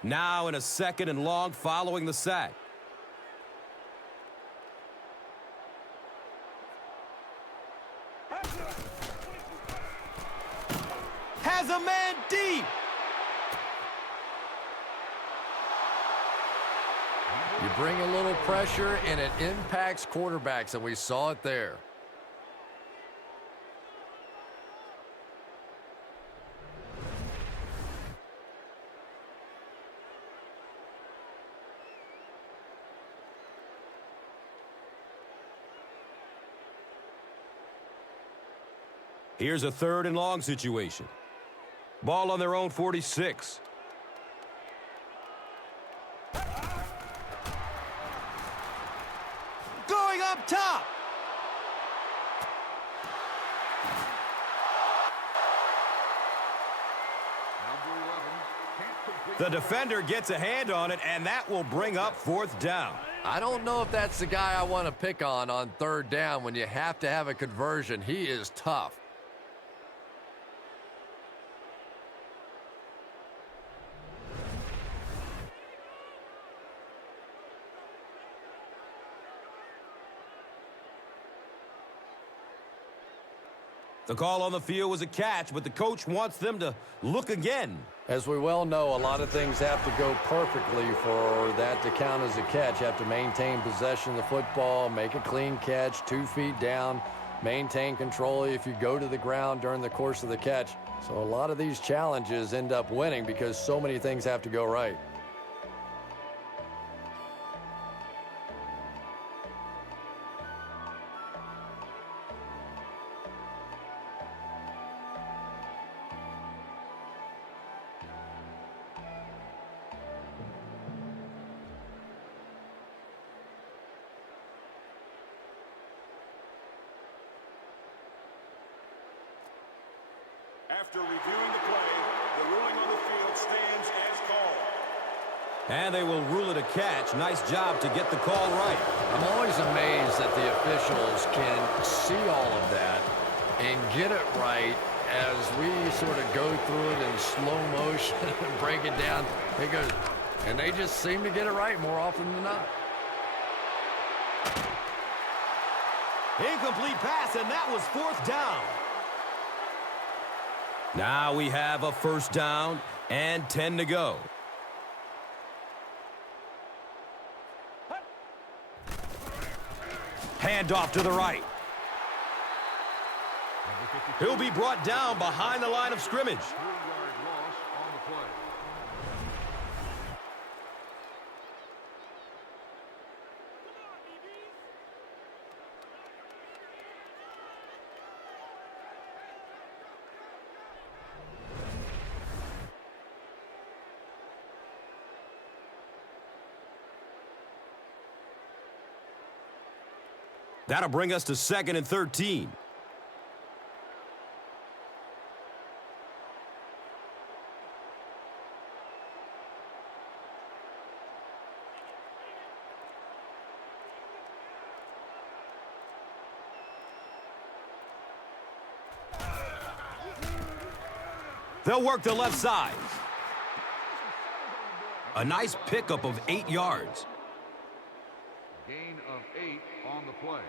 Now in a 2nd and long following the sack. Has a man deep. You bring a little pressure, and it impacts quarterbacks, and we saw it there. Here's a 3rd and long situation. Ball on their own 46. Going up top. The defender gets a hand on it, and that will bring up 4th down. I don't know if that's the guy I want to pick on 3rd down when you have to have a conversion. He is tough. The call on the field was a catch, but the coach wants them to look again. As we well know, a lot of things have to go perfectly for that to count as a catch. You have to maintain possession of the football, make a clean catch, 2 feet down, maintain control if you go to the ground during the course of the catch. So a lot of these challenges end up winning because so many things have to go right. After reviewing the play, the ruling on the field stands as called. And they will rule it a catch. Nice job to get the call right. I'm always amazed that the officials can see all of that and get it right as we sort of go through it in slow motion and break it down. And they just seem to get it right more often than not. Incomplete pass, and that was 4th down. Now we have a 1st down and 10 to go. Handoff to the right. He'll be brought down behind the line of scrimmage. 3-yard loss on the play. That'll bring us to 2nd and 13. They'll work the left side. A nice pickup of 8 yards. Gain of 8 on the play.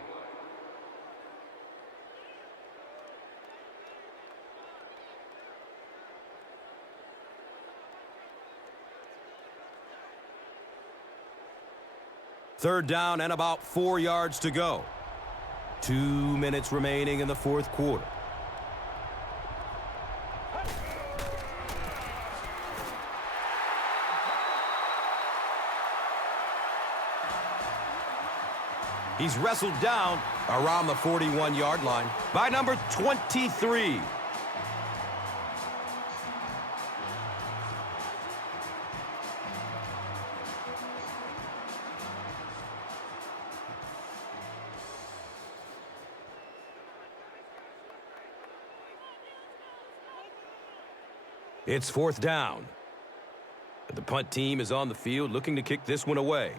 Third down and about 4 yards to go. 2 minutes remaining in the fourth quarter. He's wrestled down around the 41-yard line by number 23. It's fourth down. The punt team is on the field looking to kick this one away.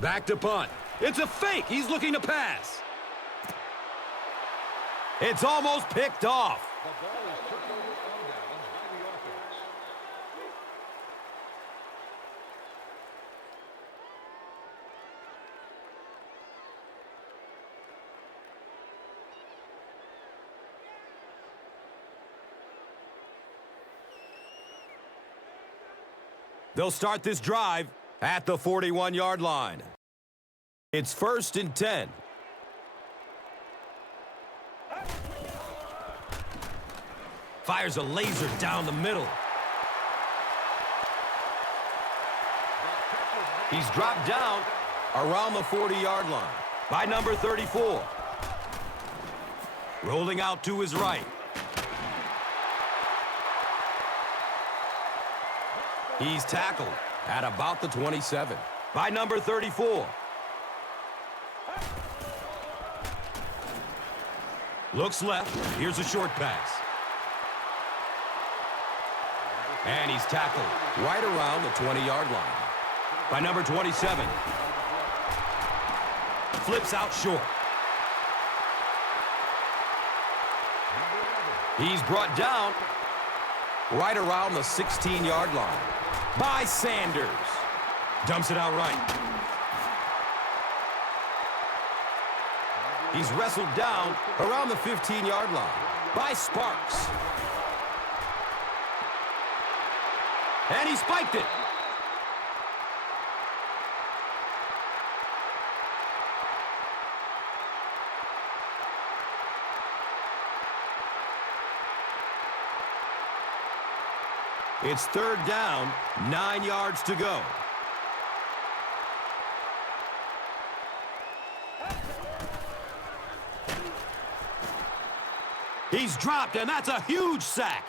Back to punt. It's a fake. He's looking to pass. It's almost picked off. The ball is turned over on downs by the offense. They'll start this drive at the 41-yard line. It's 1st and 10. Fires a laser down the middle. He's dropped down around the 40-yard line by number 34. Rolling out to his right. He's tackled at about the 27 by number 34. Looks left. Here's a short pass. And he's tackled right around the 20-yard line by number 27. Flips out short. He's brought down right around the 16-yard line by Sanders. Dumps it out right. He's wrestled down around the 15-yard line by Sparks. And he spiked it. It's third down, 9 yards to go. He's dropped, and that's a huge sack.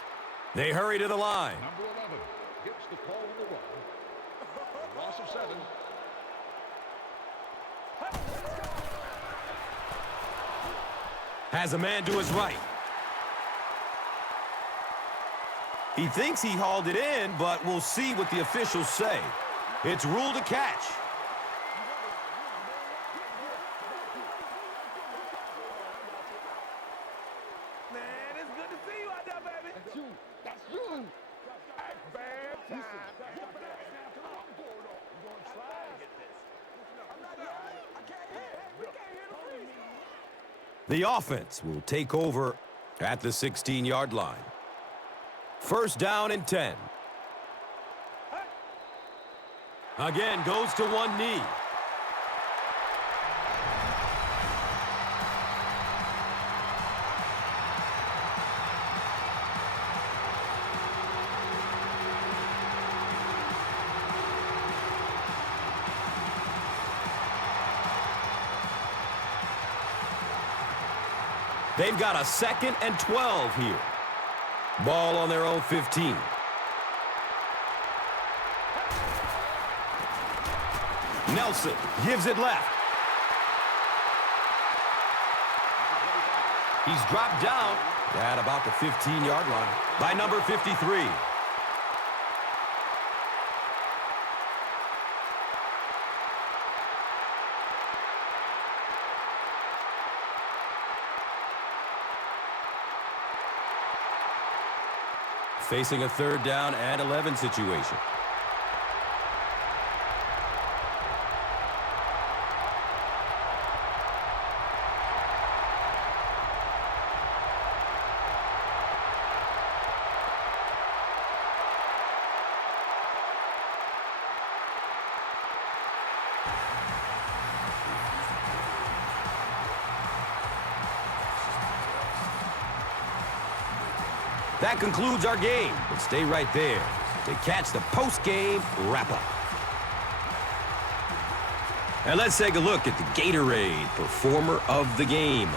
They hurry to the line. Number 11 gets the call on the run. A loss of 7. Has a man to his right. He thinks he hauled it in, but we'll see what the officials say. It's ruled a catch. Man, it's good to see you out there, baby. That's you. That's you. That's bad time. I'm going to try to get this. I'm not here. I can't hear. We can't hear the freeze. The offense will take over at the 16-yard line. First down and 10. Again, goes to one knee. They've got a 2nd and 12 here. Ball on their own 15. Nelson gives it left. He's dropped down at about the 15-yard line by number 53. Facing a 3rd down and 11 situation. That concludes our game, but stay right there to catch the post-game wrap-up. And let's take a look at the Gatorade Performer of the Game.